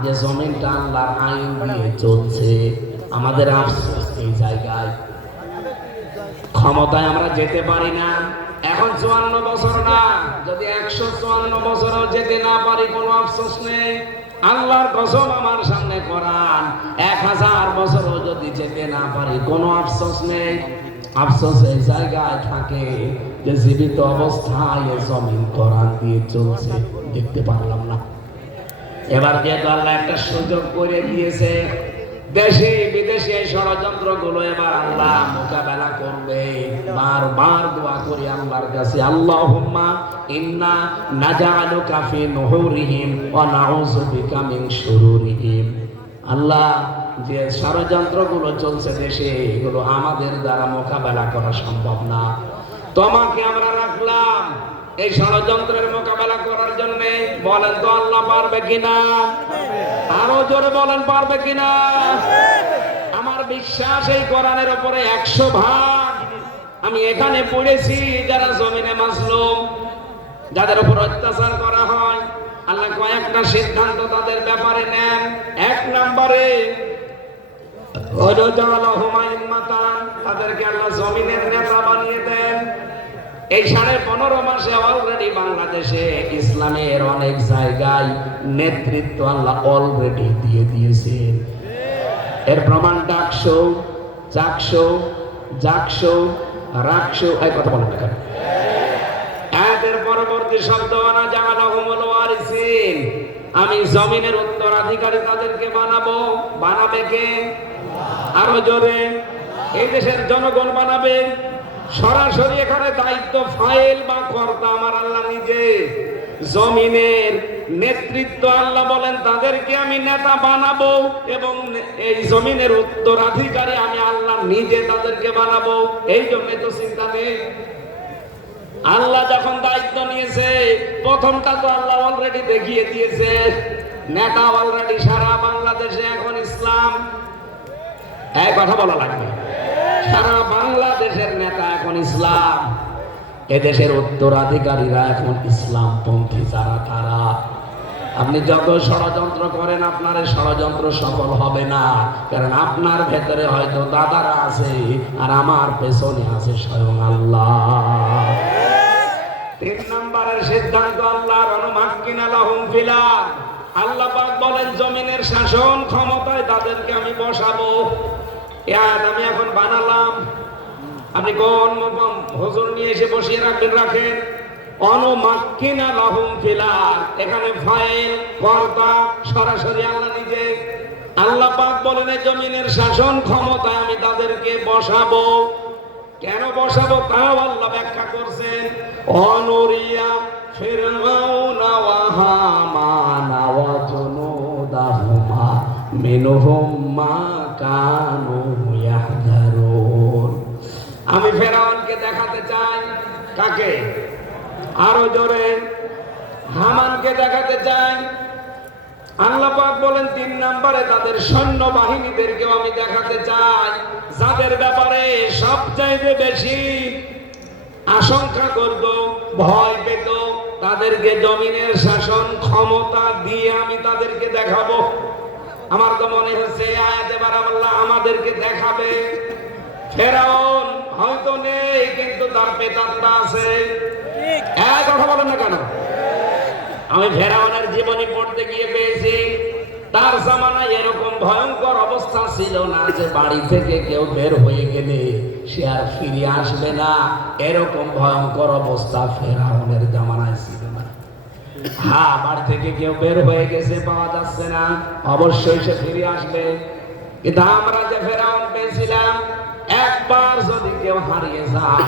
যে জমিনটা আল্লাহর আইন দিয়ে চলছে। আমাদের আফসোস এই জায়গায়। ক্ষমতায় আমরা যেতে পারি না। এখন 54 বছর না, যদি 154 বছরও যেতে না পারি, কোনো আফসোস নেই। আল্লাহর কসম, আমার সামনে কোরআন, 1000 বছরও যদি যেতে না পারি, কোনো আফসোস নেই। আফসোস এই জায়গায় থাকে যে জীবিত অবস্থায় এ জমিন কোরআন দিয়ে চলছে, দেখতে পারলাম না। এবার যেহেতু আল্লাহ একটা সুযোগ করে দিয়েছে, দেশে বিদেশে এই ষড়যন্ত্রগুলো এবার আল্লাহ মোকাবেলা করবে। বারবার দোয়া করি আল্লাহর কাছে, আল্লাহুম্মা ইন্না নাজআলুকা ফি নুহুরিহিম ওয়া নাউযু বিকা মিন শুরুরিহিম। আল্লাহ, যে ষড়যন্ত্রগুলো চলছে দেশে, এগুলো আমাদের দ্বারা মোকাবেলা করা সম্ভব না। তোমাকে আমরা রাখলাম এই ষড়যন্ত্রের মোকাবেলা করার জন্য। বলেন তো আল্লাহ পারবে কিনা? আরো জোরে বলেন, পারবে কিনা? আমার বিশ্বাস এই কোরআনের উপরে 100%। আমি এখানে পড়েছি, যারা জমিনে মাজলুম, যাদের উপর অত্যাচার করা হয়, আল্লাহ কয়েকটা সিদ্ধান্ত তাদের ব্যাপারে নেন। 1 নম্বরে তাদেরকে আল্লাহ জমিনের নেতা বানিয়ে দেন। এই 15.5 মাসে অলরেডি বাংলাদেশে ইসলামের অনেক জায়গায় নেতৃত্ব আল্লাহ অলরেডি দিয়ে দিয়েছেন। এর প্রমাণ ডাকশো, জাকশো, জাকশো, রাকশো। এই কথা বলেন না কেন? এর পরবর্তী শব্দ আনা জাআলাহুমুল ওয়ারিসিন। আমি জমিনের উত্তরাধিকারী তাদেরকে বানাবো। বানাবে কে? আরো জোরে। এই দেশের জনগণ বানাবে। সরাসরি এখানে দায়িত্ব ফাইল বা কর্তা আমার আল্লাহ নিজে। জমিনের নেতৃত্ব আল্লাহ বলেন তাদেরকে আমি নেতা বানাবো এবং এই জমিনের উত্তরাধিকারী আমি আল্লাহ নিজে তাদেরকে বানাবো। এই জন্য তো চিন্তা নেই। আল্লাহ যখন দায়িত্ব নিয়েছে প্রথমটা তো আল্লাহ অলরেডি দেখিয়ে দিয়েছে। নেতা অলরেডি সারা বাংলাদেশে এখন ইসলাম। এই কথা বলা লাগবে, সারা বাংলাদেশের নেতা এখন ইসলাম। এদেশের উত্তরাধিকারীরা এখন ইসলাম পন্থী। যারা তারা আপনি যত ষড়যন্ত্র করেন আপনার এই ষড়যন্ত্র সফল হবে না, কারণ আপনার ভেতরে হয়তো দাদারা আছে আর আমার পেছনে আছে স্বয়ং আল্লাহ। 3 নম্বরের সিদ্ধান্ত আল্লাহর অনুমাক্কিনা লাহুম ফিল আরদ। আল্লাহ পাক বলেন জমিনের শাসন ক্ষমতায় তাদেরকে আমি বসাবো। আমি এখন বানালাম, আপনি কোন হুজুর নিয়ে এসে বসিয়ে রাখবেন, রাখেন। অনুমাক্কিনা লাহুম ফিল আরদ, এখানে ফাইল কর্তা সরাসরি আল্লাহ নিজে। আল্লাহ পাক বলেন এই জমিনের শাসন ক্ষমতায় আমি তাদেরকে বসাবো। কেন বসাবো তাও আল্লাহ ব্যাখ্যা করছেন। অনুরিয়া ফিরআউনা ওয়া হামানা ওয়া জুনুদাহুমা মিনহুম মা কানু ইয়াহযারুন। আমি ফেরাউনকে দেখাতে চাই। কাকে? আরো জোরে। হামানকে দেখাতে চাই। আল্লাহ পাক বলেন 3 নম্বরে তাদের সৈন্য বাহিনীদেরকেও আমি দেখাতে চাই, যাদের ব্যাপারে সবচাইতে বেশি আশঙ্কা করত, ভয় পেত, তাদেরকে জমিনের শাসন ক্ষমতা দিয়ে আমি তাদেরকে দেখাবো। আমার তো মনে হচ্ছে আয়াতে আল্লাহ আমাদেরকে দেখাবে। ফেরাউন হয়তো নেই কিন্তু তার পেতাত্তা আছে। এক কথা বলেন না কেন? আমি ফেরাউনের জীবনী পড়তে গিয়ে পেয়েছি তার জামানায় এরকম ভয়ঙ্কর অবস্থা ছিল না যে বাড়ি থেকে কেউ বের হয়ে গেলে সে আর ফিরে আসবে না। এরকম ভয়ঙ্কর অবস্থা ফেরাউনের জামানায় ছিল না। হ্যাঁ, বাড়ি থেকে কেউ বের হয়ে গেছে, পাওয়া যাচ্ছে না, অবশ্যই সে ফিরে আসবে। কিন্তু আমরা যে ফেরাউন পেয়েছিলাম, একবার যদি কেউ হারিয়ে যায়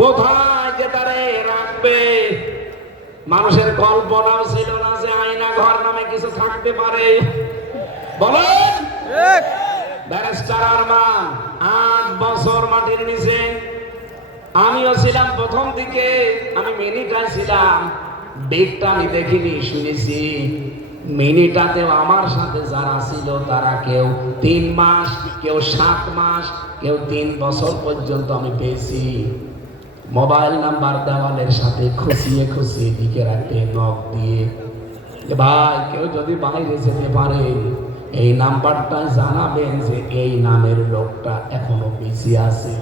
কোথায় যে তারে রাখবে মানুষের কল্পনাও ছিল না যে আয়না ঘর নামে কিছু থাকতে পারে। বলেন ব্যারিস্টার আরমান 8 বছর মাটির নিচে। আমিও ছিলাম প্রথম দিকে, আমি মিনিটায় ছিলাম, বেগটা আমি দেখিনি, শুনেছি। মিনিটাতেও আমার সাথে যারা ছিল তারা কেউ 3 মাস, কেউ 7 মাস, কেউ 3 বছর পর্যন্ত আমি পেয়েছি। মোবাইল নাম্বার দেওয়ালের সাথে খুশিয়ে খুশিয়ে দিকে রাখতে নখ দিয়ে, ভাই কেউ যদি বাইরে যেতে পারে এই নাম্বারটা জানাবেন যে এই নামের লোকটা এখনো বেঁচে আছে।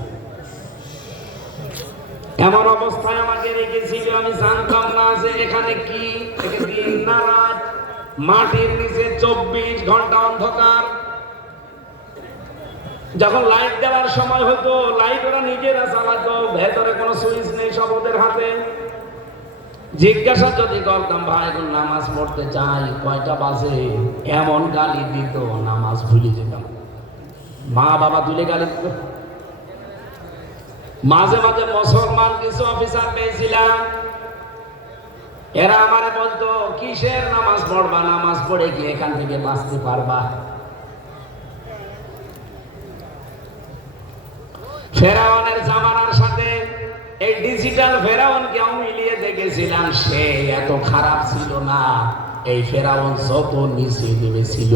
এমন অবস্থায় আমাকে রেখেছিল, আমি জানতাম না যে এখানে কি দিন না রাত, মাটির নিচে 24 ঘন্টা অন্ধকার। যখন লাইট দেওয়ার সময় হতো, লাইট ওরা নিজেরা চালাতো, ভেতরে কোনো সুইচ নেই, সব ওদের হাতে। জিজ্ঞাসা যদি করতাম ভাই এখন নামাজ পড়তে চাই, কয়টা বাজে, এমন গালি দিত নামাজ ভুলে যেতাম। মা বাবা তুলে গালি দিত। মাঝে মাঝে মুসলমান কিছু অফিসার পেয়েছিলাম, এরা আমারে বলতো কিসের নামাজ পড়বা, নামাজ পড়ে কি এখান থেকে বাঁচতে পারবা? ফেরাউনের জামানার সাথে এই ডিজিটাল ফেরাউনকে আমি মিলিয়ে দেখেছিলাম, সে এত খারাপ ছিল না। এই ফেরাউন যত নিচে নেমেছিল,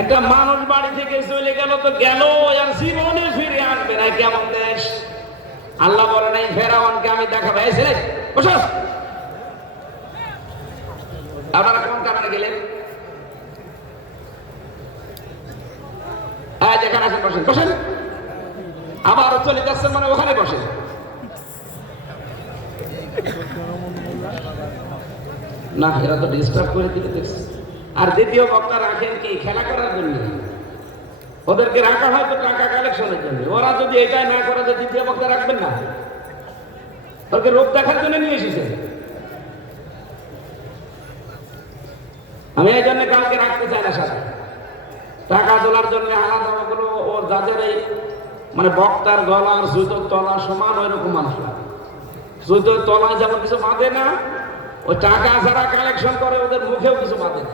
একটা মানুষ বাড়ি থেকে চলে গেল তো গেল, আর জীবনে ফিরে আসবে না। কেমন দেশ! আল্লাহ বলেন এই ফেরাউনকে আমি দেখাবো। এই ছেলে বসো, আপনারা কোন কারণে গেলেন? যেখানে আসেন বসেন, বসেন। আবার চলে যাচ্ছেন মানে ওখানে বসে। না, এরা তো ডিস্টার্ব করে দিলে দেখছি। আর দ্বিতীয় বক্তা রাখেন কি খেলা করার জন্য? ওদেরকে রাখা হয় তো টাকা কালেকশনের জন্য। ওরা যদি এটাই না করে যে দ্বিতীয় বক্তা রাখবেন না, ওকে রোগ দেখার জন্য নিয়ে এসেছে। আমি এই জন্য কাউকে রাখতে চাই না সাথে। টাকা তোলার জন্য আলাদা ওগুলো ওর যাদের এই মানে বক্তার গলার জুতোর তলা সমান ওই রকম মানুষ জুতোর তলায় যেমন কিছু বাঁধে না, ওই টাকা যারা কালেকশন করে ওদের মুখেও কিছু বাঁধে না।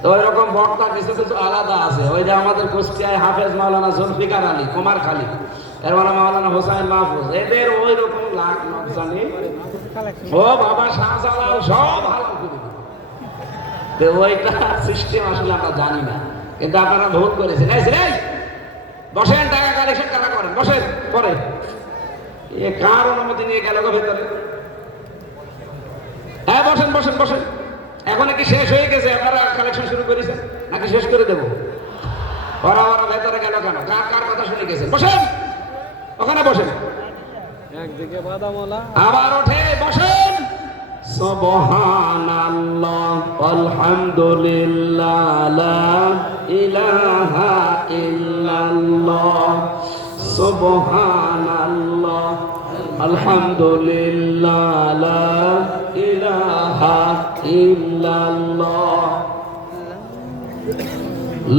তো ওই রকম বক্তা কিছু কিছু আলাদা আছে। ওই যে আমাদের কুষ্টিয়ায় হাফেজ মাওলানা জুলফিকার আলী কুমারখালী, এর মানে মাওলানা হোসাইন মাহফুজ, এদের ওই রকম লাখ নকশানি ও বাবা শাহজালাল সব হালাল করে দিবে। তো ওইটা সিস্টেম আসলে আমরা জানি না, কিন্তু আপনারা ভুল করেছেন। এই বসেন, টাকা কালেকশন কারা করেন? বসেন পরে। এ কার অনুমতি নিয়ে গেল গো ভেতরে? হ্যাঁ বসেন বসেন বসেন। এখন কি শেষ হয়ে গেছে? আপনারা কালেকশন শুরু করেছেন নাকি শেষ করে দেবো? ওরা ওরা ভেতরে গেল কেন? কার কার কথা শুনে গেছেন? বসেন, ওখানে বসেন। একদিকে বাদামওয়ালা, আবার ওঠে বসেন। সুবহানাল্লাহ আলহামদুলিল্লাহ লা ইলাহা ইল্লাল্লাহ সুবহানাল্লাহ আলহামদুলিল্লাহ লা ইলাহা ইল্লাল্লাহ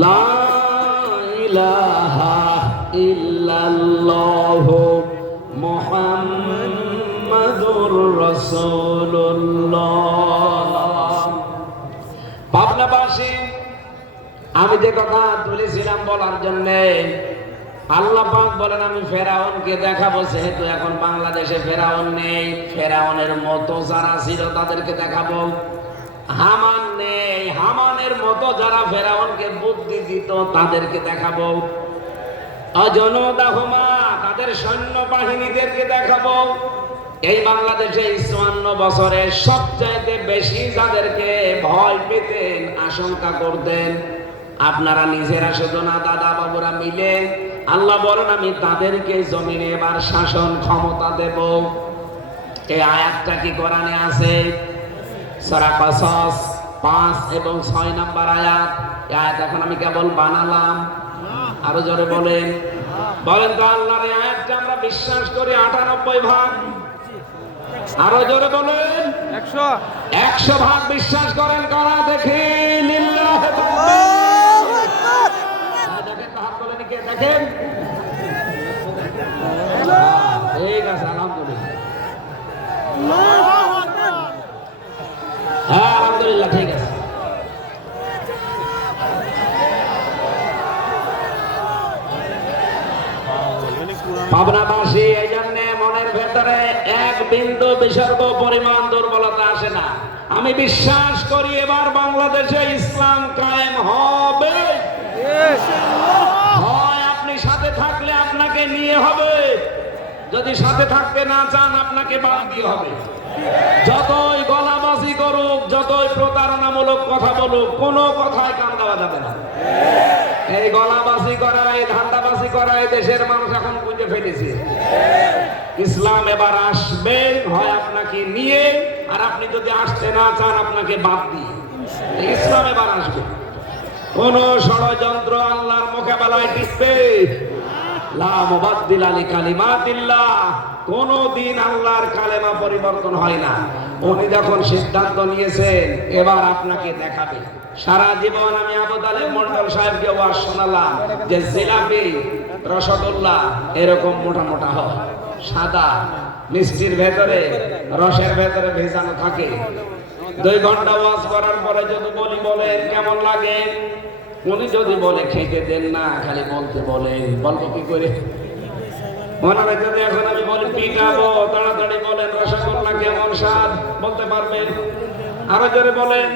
লা ইলাহা ইল্লাল্লাহ মুহাম্মাদুর রাসূলুল্লাহ। পাবনাবাসী, আমি যে কথা তুলেছিলাম বলার জন্য, আল্লাহ পাক বলেন আমি ফেরাউনকে দেখাবো। যেহেতু এখন বাংলাদেশে ফেরাউন নেই, ফেরাউনের মতো যারা ছিল তাদেরকে দেখাবো। হামান নেই, হামানের মতো যারা ফেরাউনকে বুদ্ধি দিত তাদেরকে দেখাবো। অজনদাহুমা, তাদের সৈন্য বাহিনীদেরকে দেখাবো। এই বাংলাদেশে ৫৪ বছরে সবচাইতে বেশি যাদেরকে ভয় পেতেন, আশঙ্কা করতেন, আপনারা নিজেরা শুধু না, দাদা বাবুরা মিলে, আল্লাহ বলেন আমি তাদেরকে জমিনে এবার শাসন ক্ষমতা দেব। এই আয়াতটা কি কোরআনে আছে? সূরা কসস ৫ এবং ৬ নম্বর আয়াত। এই আয়াত এখন আমি কেবল বানালাম। আরো জোরে বলেন, বলেন তো আল্লাহর এই আয়াতটা আমরা বিশ্বাস করি ৯৮ ভাগ। আরো জোরে বলেন ১০০ ভাগ বিশ্বাস করেন কারা? দেখি লিল্লাহি আল্লাহু আকবার। দেখেন তো হাত তোলেন কে? দেখেন, ঠিক আছে আলহামদুলিল্লাহ। আল্লাহু আকবার। হ্যাঁ আলহামদুলিল্লাহ, ঠিক আছে। পাবনাবাসী, এই জন্য মনের ভেতরে এক বিন্দু বিসর্গ পরিমাণ দুর্বলতা আসে না। আমি বিশ্বাস করি এবার বাংলাদেশে ইসলাম কায়েম হবে। হয় আপনি সাথে থাকলে আপনাকে নিয়ে হবে, যদি সাথে থাকতে না চান আপনাকে বাদ দিয়ে হবে। যতই গলাবাজি করুক, যতই প্রতারণামূলক কথা বলুক, কোনো কথায় কান দেওয়া যাবে না। এই গলাবাজি করা, এই ধান্দাবাজি করা এই দেশের মানুষ এখন বুঝে ফেলেছে। ইসলাম এবার আসবে, হয় আপনাকে নিয়ে, আর আপনি যদি আসতে না চান আপনাকে বাদ দিয়ে। ইসলাম এবার আসবে। কোন ষড়যন্ত্র আল্লাহর মোকাবেলায় টিকবে? লা মুবাদদিলা লিকালিমাতিল্লাহ। কোনদিন আল্লাহর কালেমা পরিবর্তন হয় না। উনি যখন সিদ্ধান্ত নিয়েছেন এবার আপনাকে দেখাবে। সারা জীবন আমি আবু তালেব মন্ডল সাহেবকে ওয়াজ শোনালাম যে জিলাপি, রসগোল্লা এরকম মোটা মোটা হয়, সাদা, মিষ্টির ভেতরে রসের ভেতরে ভেজানো থাকে। 2 ঘন্টা ওয়াজ করার পরে যদি বলেন কেমন লাগে, উনি যদি বলে খেতে দেন না, খালি বলতে বলেন, বলবো কি করে? মনে হয় যদি এখন আমি বলি পিঠাবো, তাড়াতাড়ি বলেন রসগোল্লা কেমন স্বাদ, বলতে পারবেন? আরো জোরে বলেন।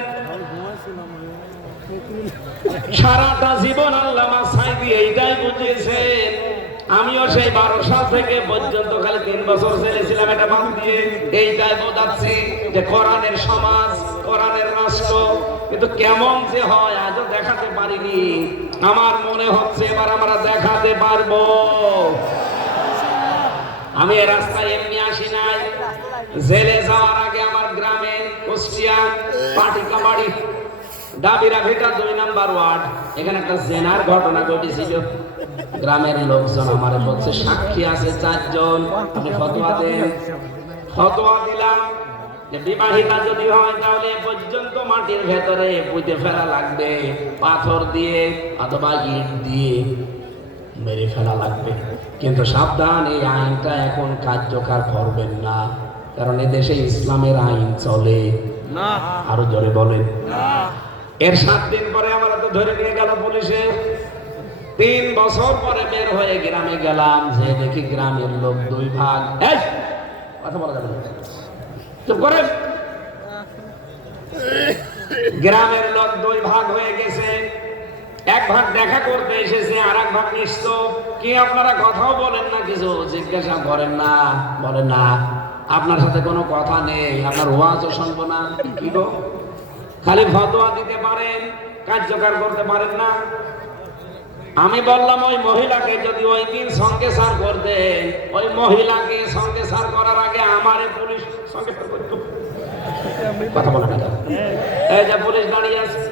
সারাটা জীবন আল্লাহ মাসাই দিয়ে এইটাই বুঝিয়েছেন। আমিও সেই 12 সাল থেকে পর্যন্ত খালি 3 বছর ছেলেছিলাম, এটা বাদ দিয়ে এইটাই বোঝাচ্ছি যে কোরআনের সমাজ, কোরআনের রাষ্ট্র, কিন্তু কেমন যে হয় আজও দেখাতে পারিনি। আমার মনে হচ্ছে এবার আমরা দেখাতে পারবো। আমি এই রাস্তায় এমনি আসি নাই। জেলে যাওয়ার আগে আমার গ্রামে কুষ্টিয়া পাটিকাবাড়ি ডাবিরা ভিটা 2 নম্বর ওয়ার্ড, এখানে একটা জেনার ঘটনা ঘটেছিল। গ্রামের লোকজন আমারে বলছে সাক্ষী আছে 4 জন, আপনি ফতোয়া দেন। ফতোয়া দিলাম। যে বিবাহিতা যদি হয় তাহলে এ পর্যন্ত মাটির ভেতরে পুঁতে ফেলা লাগবে, পাথর দিয়ে অথবা ইট দিয়ে মেরে ফেলা লাগবে। কিন্তু সাবধান, এই আইনটা এখন কার্যকর করবেন না, কারণ এদেশে ইসলামের আইন চলে না। আরো জোরে বলেন। এর 7 দিন পরে আমরা তো ধরে নিয়ে গেল পুলিশে। 3 বছর পরে বের হয়ে গ্রামে গেলাম, যে দেখি গ্রামের লোক 2 ভাগ। এই কথা বলা যাবে না, চুপ করে। গ্রামের লোক 2 ভাগ হয়ে গেছে। 1 ভাগ দেখা করতে এসেছে, আর 1 ভাগ নিশ্চয়। কি আপনারা কথাও বলেন না, কিছু জিজ্ঞাসা করেন না? বলেন না আপনার সাথে কোনো কথা নেই, আপনার ওয়াজও শুনবো না। কি গো, খালি ফতোয়া দিতে পারেন, কার্যকর করতে পারেন না। আমি বললাম ওই মহিলাকে যদি ওই দিন সঙ্গে সার করতে, ওই মহিলাকে সঙ্গে সার করার আগে আমারে পুলিশ সঙ্গে সার করত। কথা বলে না, এই যে পুলিশ দাঁড়িয়ে আছে,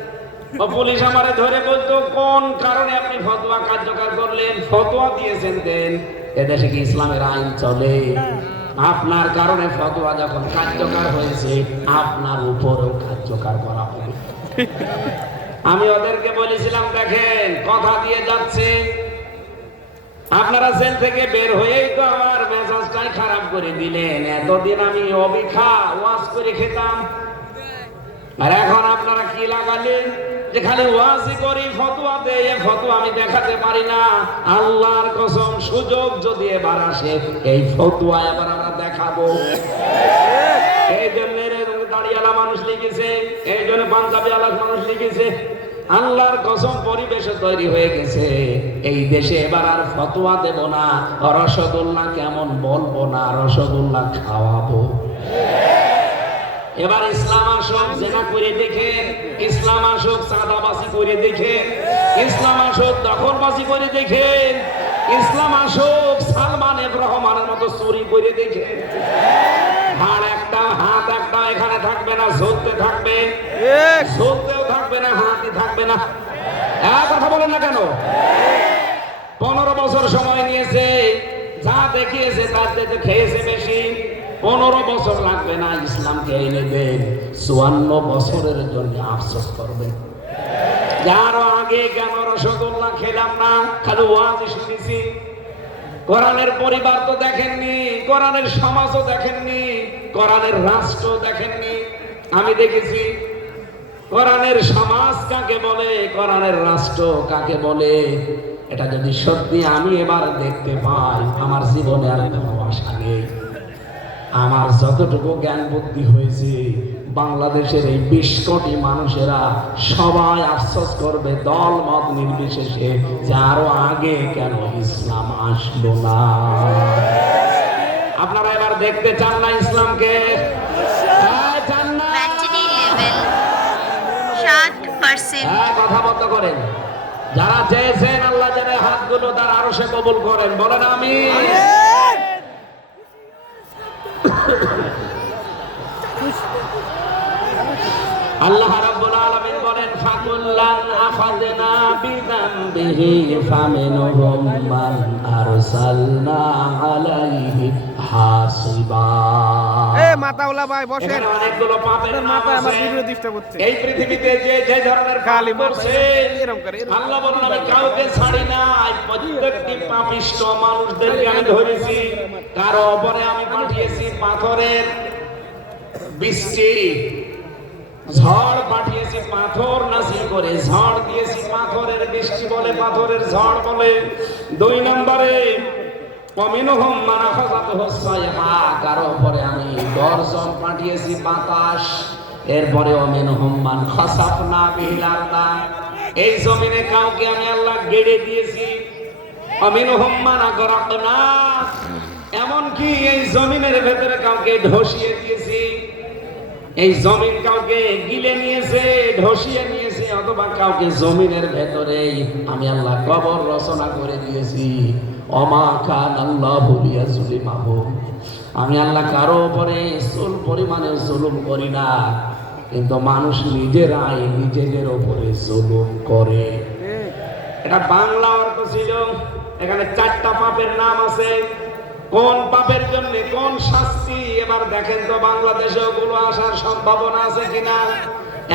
ও পুলিশ আমারে ধরে বলতো কোন কারণে আপনি ফতোয়া কার্যকর করলেন, ফতোয়া দিয়েছেন দেন। এদেশে কি ইসলামের আইন চলে? আপনার কারণে ফতোয়া যখন কার্যকর হয়েছে, আপনার উপরেও কার্যকর করা হবে। আমি ওদেরকে বলেছিলাম, দেখেন কথা দিয়ে যাচ্ছে, আপনারা জেল থেকে বের হয়েই তো আমার মেজাজটাই খারাপ করে দিলেন। এতদিন আমি অবিখা ওয়াজ করে খেতাম, আর এখন আপনারা কি লাগালেন যে খালি ওয়াজই করি, ফতোয়া দেয়। ফতোয়া আমি দেখাতে পারি না, আল্লাহর কসম সুযোগ যদি এবার আসে এই ফতোয়া এবার আমরা দেখাবো। এই জন্য দাঁড়িয়ালা মানুষ লিখেছে, এই জন্য পাঞ্জাবি আলা মানুষ লিখেছে। আল্লাহর কসম পরিবেশ তৈরি হয়ে গেছে, এই দেশে এবার আর ফতোয়া দেব না, রসগোল্লা কেমন বলবো না, রসগোল্লা খাওয়াবো। এবার ইসলাম আসুক, জেনা করে দেখেন, ইসলাম আসুক চাঁদাবাজি করে দেখেন, ইসলাম আসুক দখলবাজি করে দেখেন, ইসলাম আসুক সালমান রহমানের মতো চুরি করে দেখেন। হাড় একটা হাত একটা এখানে থাকবে না, ঝুলতে থাকবে, ঝুলতেও থাকবে না, হাতই থাকবে না। কথা বলেন না কেন? 15 বছর সময় নিয়েছে, যা দেখিয়েছে তার চেয়ে খেয়েছে বেশি। 15 বছর লাগবে না, ইসলামকে এনে দেন। 54 বছরের জন্য আফসোস করবেন, যার আগে কেন রসগোল্লা খেলাম না, খালি ওয়াজ শুনেছি। কোরআনের পরিবার তো দেখেননি, কোরআনের সমাজও দেখেননি, কোরআনের রাষ্ট্র দেখেননি। আমি দেখেছি কোরআনের সমাজ কাকে বলে, কোরআনের রাষ্ট্র কাকে বলে। এটা যদি সত্যি আমি এবার দেখতে পাই, আমার জীবনে আর কোনো আশা নেই। আমার যতটুকু জ্ঞান বুদ্ধি হয়েছে, বাংলাদেশের এই 20 কোটি মানুষেরা সবাই আফসোস করবে দল মত নির্বিশেষে, যে আরো আগে কেন ইসলাম আসলো না। আপনারা এবার দেখতে চান না ইসলামকে? চান না? কথা বন্ধ করেন। যারা চেয়েছেন আল্লাহ যেন হাতগুলো তার আরশে কবুল করেন, বলেন আমিন। আল্লাহ রাব্বুল আলামিন বলেন, ফাকুল্লান আখাযনা বিযামবিহি ফামিনহুম মান আরসালনা আলাইহি হাসিবা। মাতাওয়ালা ভাই বসেন, এখানে অনেকগুলো পাপের মাথা নাম আমার আছে। ভিডিও ডিস্টার্ব হচ্ছে। এই পৃথিবীতে যে ধরনের খালি পাপ করছে, এরকম করে আল্লাহ বলেন আমি কাউকে ছাড়ি না। প্রত্যেকটি পাপিষ্ঠ মানুষদেরকে আমি ধরেছি, কারো উপরে আমি পাঠিয়েছি পাথরের বৃষ্টি, ঝড় পাঠিয়েছি, পাথর নাসিল করে ঝড় দিয়েছি, পাথরের বৃষ্টি বলে, পাথরের ঝড় বলে। 2 নম্বরে অমিনহুম মান আখাযাতুহু সাইহা, কারো উপরে আমি গর্জন পাঠিয়েছি, বাতাস। এরপরে অমিনহুম মান খাসাফনা বিহিল আরদা, এই জমিনে কাউকে আমি আল্লাহ গেড়ে দিয়েছি। অমিনহুম মান আগরাকনা, এমনকি এই জমিনের ভেতরে কাউকে ধসিয়ে দিয়েছি। এই জমিন কাউকে গিলে নিয়েছে, ধসিয়ে নিয়েছে, অথবা কাউকে জমিনের ভেতরে আমি আল্লাহ কবর রচনা করে দিয়েছি। ওমা কানা আল্লাহু লিয়াযলিমাহুম, আমি আল্লাহ কারো উপরে চুল পরিমাণে জুলুম করি না, কিন্তু মানুষ নিজেরাই নিজেদের উপরে জুলুম করে। এটা বাংলা অর্থ ছিল। এখানে 4টা পাপের নাম আছে। কোন পাপের জন্য কোন শাস্তি। এবার দেখেন তো বাংলাদেশে ওগুলো আসার সম্ভাবনা আছে কিনা।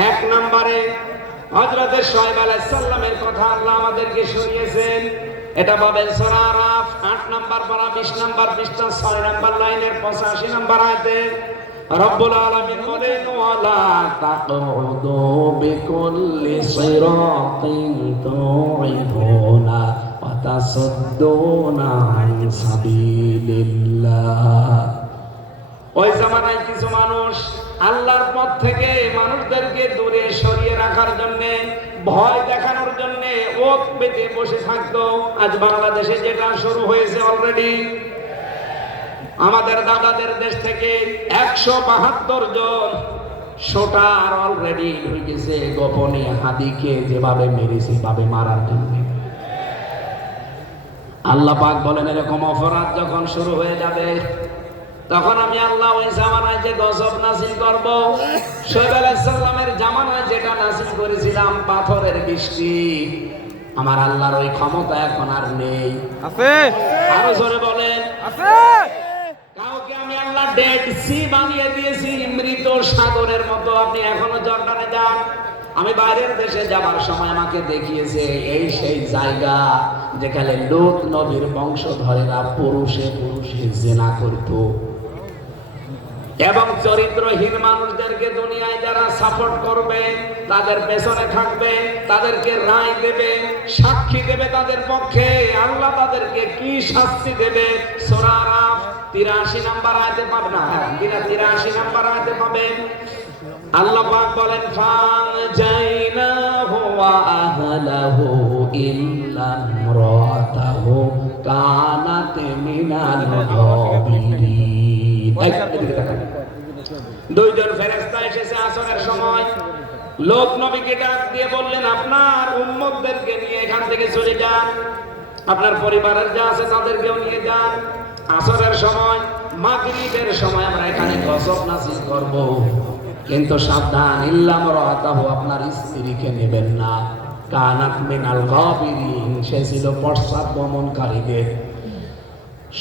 এক নম্বরে হযরত শুআয়ব আলাইহিস সালামের কথা আল্লাহ আমাদেরকে শুনিয়েছেন, এটা পাবেন সূরা আরাফ 8 নম্বর পারা 20 নম্বর পৃষ্ঠা 6 নম্বর লাইনের 85 নম্বর আয়াতে রব্বুল আলামিন বলেন ওয়ালা তাকুদু বিকুল্লি সিরাতিন তুইদুনা ওয়া তাসাদ্দুনা আন সাবিলিল্লাহ। ওই জামানায় কিছু মানুষ আল্লাহর পথ থেকে মানুষদেরকে দূরে সরিয়ে রাখার জন্য, ভয় দেখানোর জন্য ওত পেতে বসে থাকতো। আজ বাংলাদেশে যেটা শুরু হয়েছে অলরেডি, আমাদের দাদাদের দেশ থেকে 172 জন শোটার অলরেডি হয়ে গেছে গোপনে হাদিকে যেভাবে মেরেছে সেভাবে মারার জন্য। আল্লাহ পাক বলেন এরকম অপরাধ যখন শুরু হয়ে যাবে তখন আমি আল্লাহ ওই জামানায় যে গজব নাযিল করব, শুআয়ব আলাইহিস সালামের জামানায় যেটা নাযিল করেছিলাম পাথরের বৃষ্টি, আমার আল্লাহর ওই ক্ষমতা এখন আর নেই। আছে, আরো জোরে বলেন আছে। কাউকে আমি আল্লাহ ডেড সি বানিয়ে দিয়েছি, মৃত সাগরের মতো। আপনি এখনো জর্ডানে যান, আমি বাইরের দেশে যাবার সময় আমাকে দেখিয়েছে এই সেই জায়গা যেখানে লূত নবীর বংশধরেরা পুরুষে পুরুষে জিনা করত। এবং চরিত্রহীন মানুষদেরকে দুনিয়ায় যারা সাপোর্ট করবে, তাদের পেছনে থাকবে, তাদেরকে রায় দেবে, সাক্ষী দেবে তাদের পক্ষে, আল্লাহ তাদেরকে কি শাস্তি দেবে সূরা আরাফ 83 নম্বর আয়াতে পাবেন না, 83 নম্বর আয়াতে পাবেন। আল্লাহ পাক বলেন ফাজাইনাহু ওয়া আহলাহু ইল্লা ইমরাতাহু কানাত মিনাল গাবিরিন। দুইজন ফেরেশতা এসেছে আসরের সময়, লোক নবীকে ডাক দিয়ে বললেন আপনার উম্মতদেরকে নিয়ে এখান থেকে চলে যান, আপনার পরিবারের যা আছে তাদেরকেও নিয়ে যান। আসরের সময় মাগরিবের সময় আমরা এখানে গজব নাযিল করব, কিন্তু সাবধান ইল্লা ইমরাতাহু আপনার স্ত্রীকে নেবেন না, কানাত মিনাল গাবিরিন সে ছিল পশ্চাৎগমনকারীদের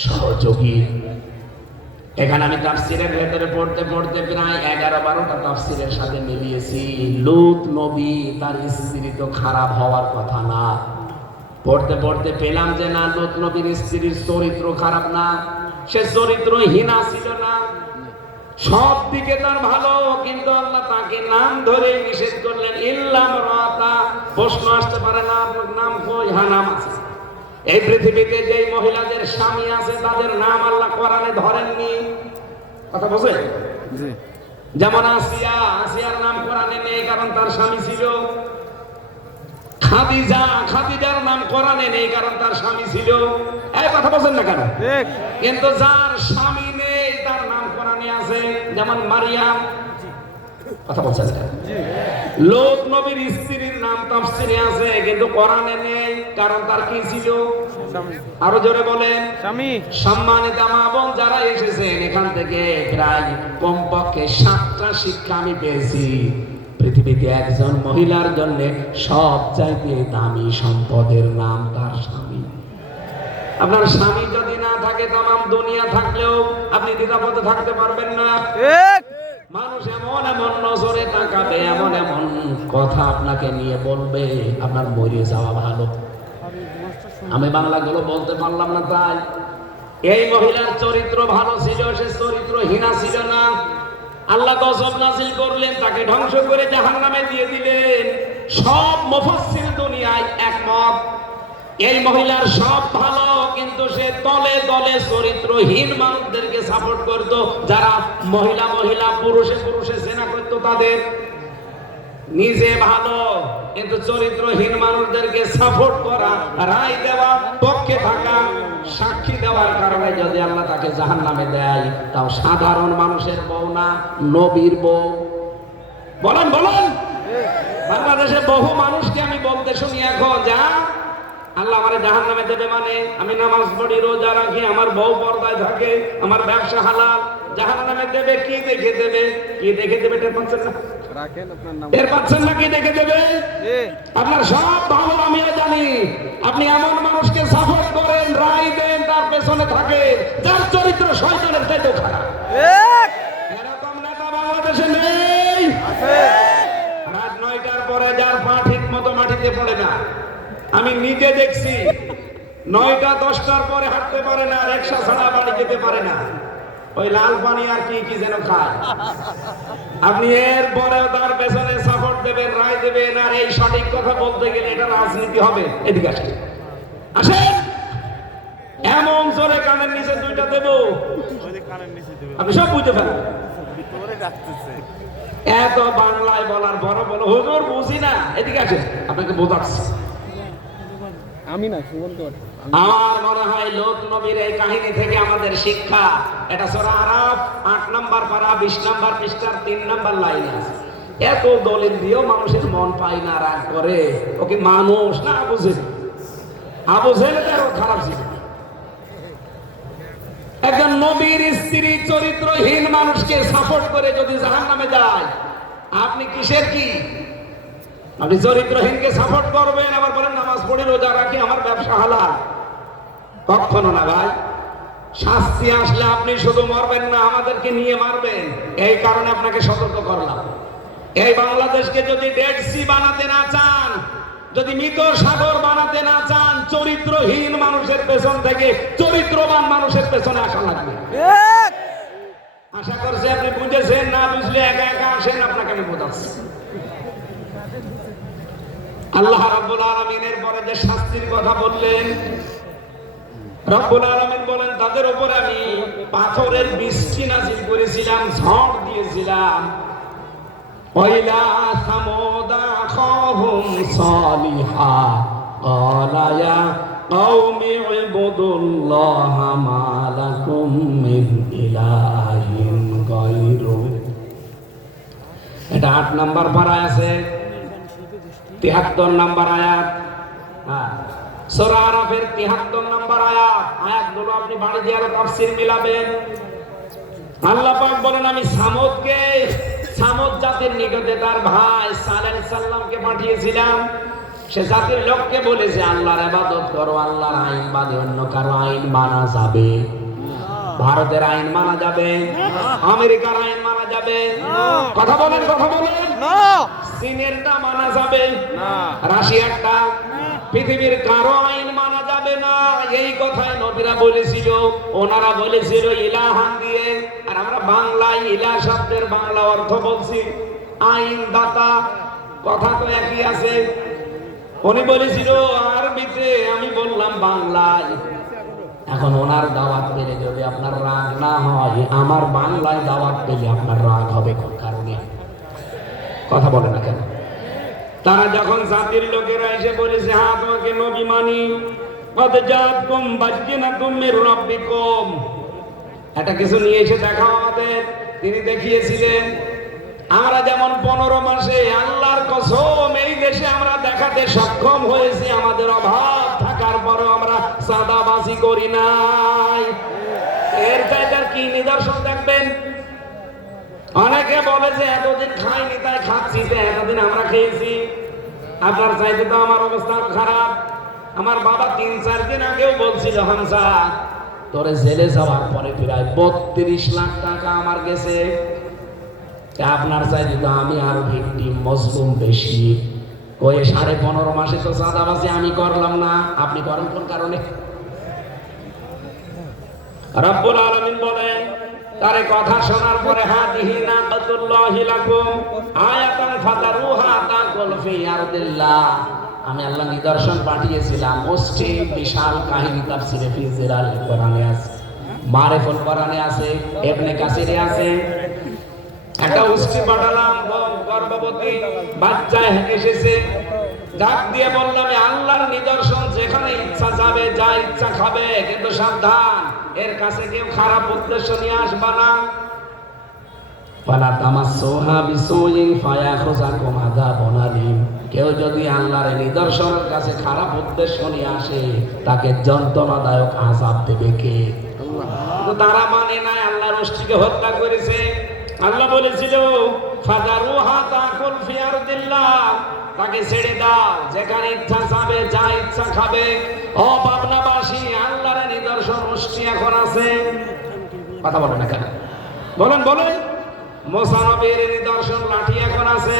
সহযোগী। এখানে আমি তাফসীরের ভেতরে পড়তে পড়তে প্রায় 11-12টা তাফসীরের সাথে মিলিয়েছি। লূত নবী তার স্ত্রী তো খারাপ হওয়ার কথা না, পড়তে পড়তে পেলাম যে না, লূত নবীর স্ত্রীর চরিত্র খারাপ না, সে চরিত্রহীনা ছিল না, সব দিকে তার ভালো, কিন্তু আল্লাহ তাকে নাম ধরে নিষেধ করলেন ইল্লা ইমরাতা। প্রশ্ন আসতে পারে না আপনার নাম কই? হ্যাঁ নাম আছে। এই পৃথিবীতে যেই মহিলাদের স্বামী আছে তাদের নাম আল্লাহ কোরআনে ধরেননি, কথা বুঝে? যেমন আসিয়া, আসিয়ার নাম কোরআনে নেই কারণ তার স্বামী ছিল। খাদিজা, খাদিজার নাম কোরআনে নেই কারণ তার স্বামী ছিল। এই কথা বলেন না কেন? ঠিক। কিন্তু যার স্বামী নেই তার নাম কোরআনে আছে, যেমন মারিয়াম, কথা বলছেন না? লূত নবীর স্ত্রীর নাম তাফসীরে আছে কিন্তু কোরআনে নেই কারণ তার কি ছিল? আরো জোরে বলেন স্বামী। সম্মানিত মা বোন যারা এসেছেন, এখান থেকে প্রায় কমপক্ষে 7টা শিক্ষা আমি পেয়েছি। পৃথিবীতে একজন মহিলার জন্য সবচাইতে দামি সম্পদের নাম তার স্বামী। আপনার স্বামী যদি না থাকে তামাম দুনিয়া থাকলেও আপনি নিরাপদে থাকতে পারবেন না। ঠিক। মানুষ এমন এমন নজরে তাকাবে, এমন এমন কথা আপনাকে নিয়ে বলবে, আপনার মরে যাওয়া ভালো। আমি বাংলাগুলো বলতে পারলাম না, তাই এই মহিলার চরিত্র ভালো ছিল, সে চরিত্রহীনা ছিল না। আল্লাহ গজব নাযিল করলেন, তাকে ধ্বংস করে জাহান্নামে দিয়ে দিলেন। সব মুফাসসির দুনিয়ায় একমত এই মহিলার সব ভালো, কিন্তু সে তলে তলে চরিত্রহীন মানুষদেরকে সাপোর্ট করত, যারা মহিলা মহিলা পুরুষে পুরুষে জিনা করত। তাদের নিজে ভালো কিন্তু চরিত্রহীন মানুষদেরকে সাপোর্ট করা, রায় দেওয়া, পক্ষে থাকা, সাক্ষী দেওয়ার কারণে যদি আল্লাহ তাকে জাহান্নামে দেয়, তাও সাধারণ মানুষের বউ না, নবীর বউ। বলেন বলেন। বাংলাদেশে বহু মানুষকে আমি বলতে শুনি এখন, যা আল্লাহ আমার জাহান্নামে দেবে মানে আমি নামাজ পড়ি, রোজা রাখি, আমার বউ পর্দায় থাকে, আমার ব্যবসা হালাল, জাহান্নামে দেবে। কি দেখে দেবে? কি দেখে দেবে? টের পাচ্ছেন না? রাখেন আপনার নাম। এর পাচ্ছেন নাকি দেখে দেবে? জি। আপনার সব ভালো আমিও জানি। আপনি এমন মানুষকে সাপোর্ট করেন, রায় দেন, তার পেছনে থাকেন, যার চরিত্র শয়তানের চাইতেও খারাপ। এক এরকম নেতা বাংলাদেশে নেই। আছে। রাত 9টার পরে যার পা ঠিক মতো মাটিতে পড়ে না, আমি নিজে দেখছি। 9টা 10টার পরে হাঁটতে পারে না, রিকশা ছাড়া বাড়ি যেতে পারে না, ওই লাল পানি আর কি কি যেন খায়। আপনি এর পরেও তার পেছনে সাপোর্ট দেবেন, রায় দেবেন, আর এই সঠিক কথা বলতে গেলে এটা রাজনীতি হবে। এদিকে আসেন, আসেন, এমন জোরে কানের নিচে 2টা দেব, আপনি সব বুঝতে পারবেন। এত বাংলায় বলার বড় বড় হুজুর বুঝি না, এদিকে আসেন, আপনাকে বোঝাচ্ছি। আমি না সুমন কর। আমার মনে হয় লোক নবীর এই কাহিনী থেকে আমাদের শিক্ষা, এটা সূরা আরাফ 8 নম্বর পারা 20 নম্বর পৃষ্ঠার 3 নম্বর লাইন আছে। এত দলিল দিয়েও মানুষের মন পায় না, রাগ করে। ওকে মানুষ না বুঝে, আবু জেহেল তার খারাপ ছিল। একজন নবীর স্ত্রী চরিত্রহীন মানুষকে সাপোর্ট করে যদি জাহান্নামে যায়, আপনি কিসের কি? আপনি চরিত্রহীনকে সাপোর্ট করবেন, আবার বলেন নামাজ পড়ি রোজা রাখি আমার ব্যবসা হালাল। কখনো না ভাই। শাস্তি আসলে আপনি শুধু মরবেন না, আমাদেরকে নিয়ে মারবেন। এই কারণে আপনাকে সতর্ক করলাম। এই বাংলাদেশকে যদি ডেড সি বানাতে না চান, যদি মৃত সাগর বানাতে না চান, চরিত্রহীন মানুষের পেছন থেকে চরিত্রবান মানুষের পেছনে আসা লাগবে। এক আশা করছি আপনি বুঝেছেন। না বুঝলে একা একা আসেন, আপনাকে আমি বোঝাচ্ছি। আল্লাহ রাব্বুল আলামিনের পরে যে শাস্তির কথা বললেন, রব্বুল আলামিন বলেন তাদের উপরে আমি পাথরের বৃষ্টি নাযিল করেছিলাম, ঝড় দিয়েছিলাম। ওয়াইলা সামুদা আখাহুম সালিহা ক্বালা ইয়া কওমি ইবুদুল্লাহা মা লাকুম মিন ইলাহিন গায়রু। এটা 8 নম্বর পারায় আছে, 73 নম্বর আয়াত। হ্যাঁ, সূরা আরাফের 73 নম্বর আয়াত। আয়াতগুলো আপনি বাড়ি দিয়ে আরো তাফসীর মিলাবেন। আল্লাহ পাক বলেন আমি সামুদ জাতির নিকটে তার ভাই সালেহ আলাইহিস সালামকে পাঠিয়েছিলাম। সে জাতির লোককে বলেছে আল্লাহর ইবাদত করো, আল্লাহর আইন বাদে অন্য কারো আইন মানা যাবে? ভারতের আইন মানা যাবে? আমেরিকার আইন মানা যাবে? কথা বলেন, কথা বলেন। না চীনেরটা মানা যাবে না, রাশিয়ারটা, পৃথিবীর কারো আইন মানা যাবে না। এই কথাই নবীরা বলেছিল। ওনারা বলেছিল ইলাহান দিয়ে, আর আমরা বাংলায় ইলাহ শব্দের বাংলা অর্থ বলছি আইন দাতা। কথা তো একই আছে। উনি বলেছিল আরবিতে, আমি বললাম বাংলায়। এখন ওনার দাওয়াত পেলে যদি আপনার রাগ না হয়, আমার বাংলায় দাওয়াত পেলে আপনার রাগ হবে কোন কারণে? কথা বলে না কেন? তারা যখন জাতির লোকেরা এসে বলেছে হ্যাঁ তোমাকে নবী মানি, কদ জাআতকুম বায়িনাতুম মির রাব্বিকুম, এটা কিছু নিয়ে এসে দেখাও আমাদের। তিনি দেখিয়েছিলেন। আমরা যেমন 15 মাসে আল্লাহর কসম এই দেশে আমরা দেখাতে সক্ষম হয়েছি, আমাদের অভাব থাকার পরেও আমরা সাদাবাজি করি নাই। এর চাইতে কি নিদর্শন দেখবেন? অনেকে বলে যে এতদিন খাইনি তাই খাচ্ছি, এতদিন আমরা খেয়েছি। আপনার চাইতে তো আমার অবস্থা খারাপ। আমার বাবা 3-4 দিন আগেও বলছিল হামজা তোরে জেলে যাওয়ার পরে প্রায় 32 লাখ টাকা আমার গেছে। আপনার চাইতে তো আমি আরো ভিকটিম, মজলুম বেশি। ওই 15.5 মাসে তো চাঁদাবাজি আমি করলাম না, আপনি করেন কোন কারণে? রব্বুল আলামিন বলেন তারে কথা শোনার পরে হাদিহি নাকাতুল্লাহি লাকুম আয়াতান ফাদারুহা তাকুল ফি আরদিল্লাহ, আমি আল্লাহ নিদর্শন পাঠিয়েছিলাম। মুসলিম বিশাল কাহিনী তাফসীরে ফি জিলাল কোরআনে আছে, মারিফুল কোরআনে আছে, ইবনে কাসিরে আছে। একটা উষ্টি পাঠালাম, গর্ভবতী বাচ্চা এসেছে, ডাক দিয়ে বললাম আল্লাহর নিদর্শন, যেখানে ইচ্ছা যাবে, যা ইচ্ছা খাবে, কিন্তু সাবধান এর কাছে কেউ খারাপ উদ্দেশ্য নিয়ে আসবা না। ফালা তামাসসুহা বিসুইন ফায়াখুযাকুম আযাবুন আলীম, কেউ যদি আল্লাহর নিদর্শনের কাছে খারাপ উদ্দেশ্য নিয়ে আসে, তাকে যন্ত্রণাদায়ক আযাব দেবে কে? তো তারা মানে নাই, আল্লাহর উষ্টিকে হত্যা করেছে। আল্লাহ বলেছিল ফাদারুহা তাকুল ফি আরদিল্লাহ, তাকে ছেড়ে দাও, যেখানে ইচ্ছা যাবে, যা ইচ্ছা খাবে। ও পাবনাবাসী, আল্লাহর নিদর্শন মুষ্টি এখন আছে। কথা বলেন না কেন? বলেন বলেন। মুসা নবীর নিদর্শন লাঠি এখন আছে।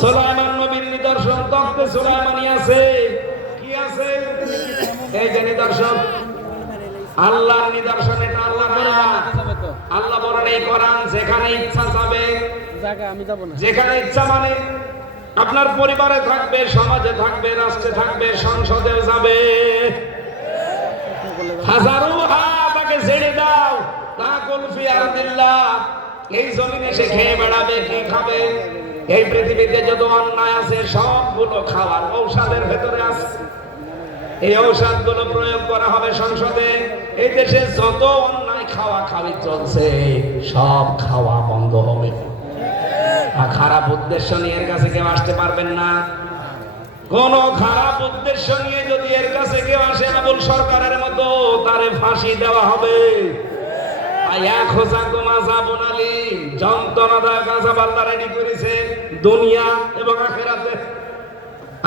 সুলাইমান নবীর নিদর্শন তখতে সুলাইমানি আছে। কি আছে? এই যে নিদর্শন, আল্লাহর নিদর্শন, এটা আল্লাহ বলে না। আল্লাহ বলেন এই কোরআন যেখানে ইচ্ছা যাবে, জায়গা আমি যাব না। যেখানে ইচ্ছা মানে আপনার পরিবারে থাকবে, সমাজে থাকবে, রাষ্ট্রে থাকবে, সংসদেও যাবে। হাজারুহা, তাকে ছেড়ে দাও, তাকুল ফি আরদিল্লাহ, এই জমিনে সে খেয়ে বেড়াবে, কি খাবে। এই পৃথিবীতে যত অন্যায় আছে সবগুলো খাওয়ার ঔষধের ভেতরে আছে। এই ঔষধগুলো প্রয়োগ করা হবে সংসদে। এই দেশে যত অন্যায় খাওয়া খাওয়ি চলছে সব খাওয়া বন্ধ হবে। আর খারাপ উদ্দেশ্য নিয়ে এর কাছে কেউ আসতে পারবেন না। কোন খারাপ উদ্দেশ্য নিয়ে যদি এর কাছে কেউ আসে, আবুল সরকারের মতো, তারে ফাঁসি দেওয়া হবে। যন্ত্রণাদায়ক আযাব আল্লাহ রেডি করেছে দুনিয়া এবং আখিরাতে।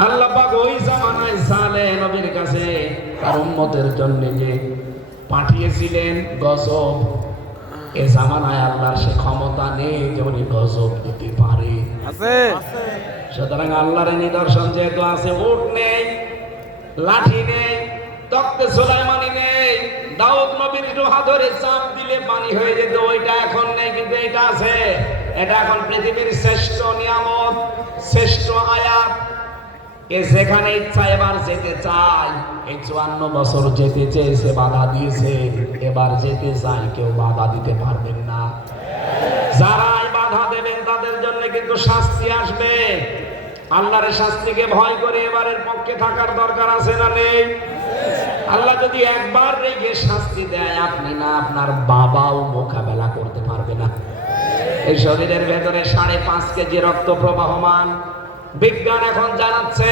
আল্লাহ পাক ওই জামানায় সালেহ নবীর কাছে তার উম্মতের জন্য যে পাঠিয়েছিলেন গজব, এই জামানায় আল্লাহর সে ক্ষমতা নেই যে উনি গজব দিতে পারে। আছে। সুতরাং আল্লাহর নিদর্শন যেহেতু আছে, উট নেই, লাঠি নেই, তখতে সুলাইমানি নেই, দাউদ নবীর লোহা ধরে চাপ দিলে পানি হয়ে যেত, ওইটা এখন নেই, কিন্তু এটা আছে। এটা এখন পৃথিবীর শ্রেষ্ঠ নিয়ামত, শ্রেষ্ঠ আয়াত। এ যেখানে ইচ্ছা এবার যেতে চায়। এই 54 বছর যেতে চেয়েছে, বাধা দিয়েছে, এবার যেতে চায়, কেউ বাধা দিতে পারবেন না। যারাই বাধা দেবেন তাদের জন্য কিন্তু শাস্তি আসবে। আল্লাহর শাস্তিকে ভয় করে এবারের পক্ষে থাকার দরকার আছে না নেই? আল্লাহ যদি একবার রেগে শাস্তি দেয়, আপনি না আপনার বাবাও মোকাবেলা করতে পারবে না। এই শরীরের ভেতরে 5.5 কেজি রক্ত প্রবাহমান। বিজ্ঞান এখন জানাচ্ছে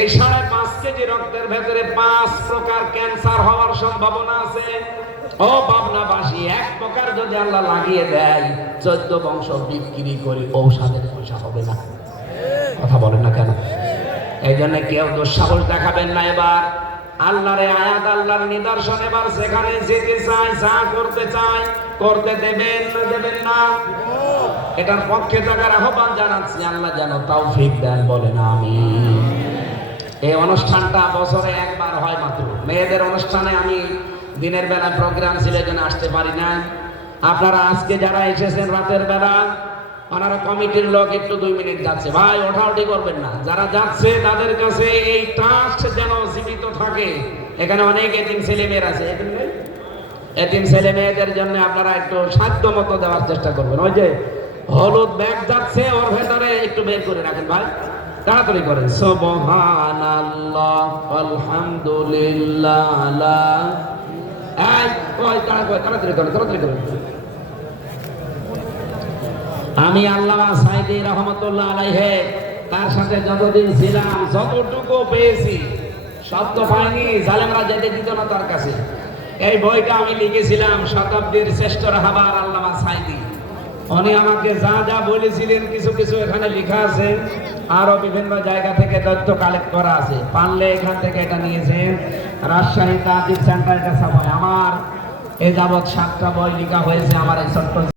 এই 5.5 কেজি রক্তের ভেতরে 5 প্রকার ক্যান্সার হওয়ার সম্ভাবনা আছে। ও পাবনাবাসী, এক প্রকার যদি আল্লাহ লাগিয়ে দেয়, 14 বংশ বিক্রি করে ঔষধের পয়সা হবে না। কথা বলেন না কেন? এই জন্য কেউ দুঃসাহস দেখাবেন না। এবার আল্লাহর আয়াত, আল্লাহর নিদর্শন এবার সেখানে যেতে চায়, যা করতে চায় করতে দেবেন না দেবেন না, এটার পক্ষে থাকার আহ্বান জানাচ্ছি। আল্লাহ যেন তৌফিক দেন, বলেন আমিন। এই অনুষ্ঠানটা বছরে একবার হয় মাত্র। মেয়েদের অনুষ্ঠানে আমি দিনের বেলা প্রোগ্রাম ছিল, এজন্য আসতে পারি না। আপনারা আজকে যারা এসেছেন রাতের বেলা, ওনারা কমিটির লোক একটু 2 মিনিট যাচ্ছে, ভাই ওঠাউঠি করবেন না। যারা যাচ্ছে তাদের কাছে এই ট্রাস্ট যেন জীবিত থাকে। এখানে অনেক এতিম ছেলে মেয়ের আছে, এতিম ছেলে মেয়েদের জন্য আপনারা একটু সাধ্য মতো দেওয়ার চেষ্টা করবেন। ওই যে হলুদ ব্যাগ যাচ্ছে, ওর ভেতরে একটু বের করে রাখেন ভাই, তাড়াতাড়ি করেন। সুবহানাল্লাহ, আলহামদুলিল্লাহ, তাড়াতাড়ি করেন, তাড়াতাড়ি করেন। আমি আল্লামা সাইদি রহমতুল্লাহ আলাইহি তার সাথে যতদিন ছিলাম, যতটুকু পেয়েছি সব তো পাইনি, জালেমরা যেতে দিত না তার কাছে। এই বইটা আমি লিখেছিলাম, শতাব্দীর শ্রেষ্ঠ রাহবার আল্লামা সাইদি। উনি আমাকে যা যা বলেছিলেন কিছু কিছু এখানে লেখা আছে, আরো বিভিন্ন জায়গা থেকে তথ্য কালেক্ট করা আছে। পারলে এখান থেকে এটা নিয়েছেন। রাজশাহী তাজিদ সেন্টার এটা ছাপায়। আমার এ যাবৎ 7টা বই লেখা হয়েছে আমার এই ছোট্ট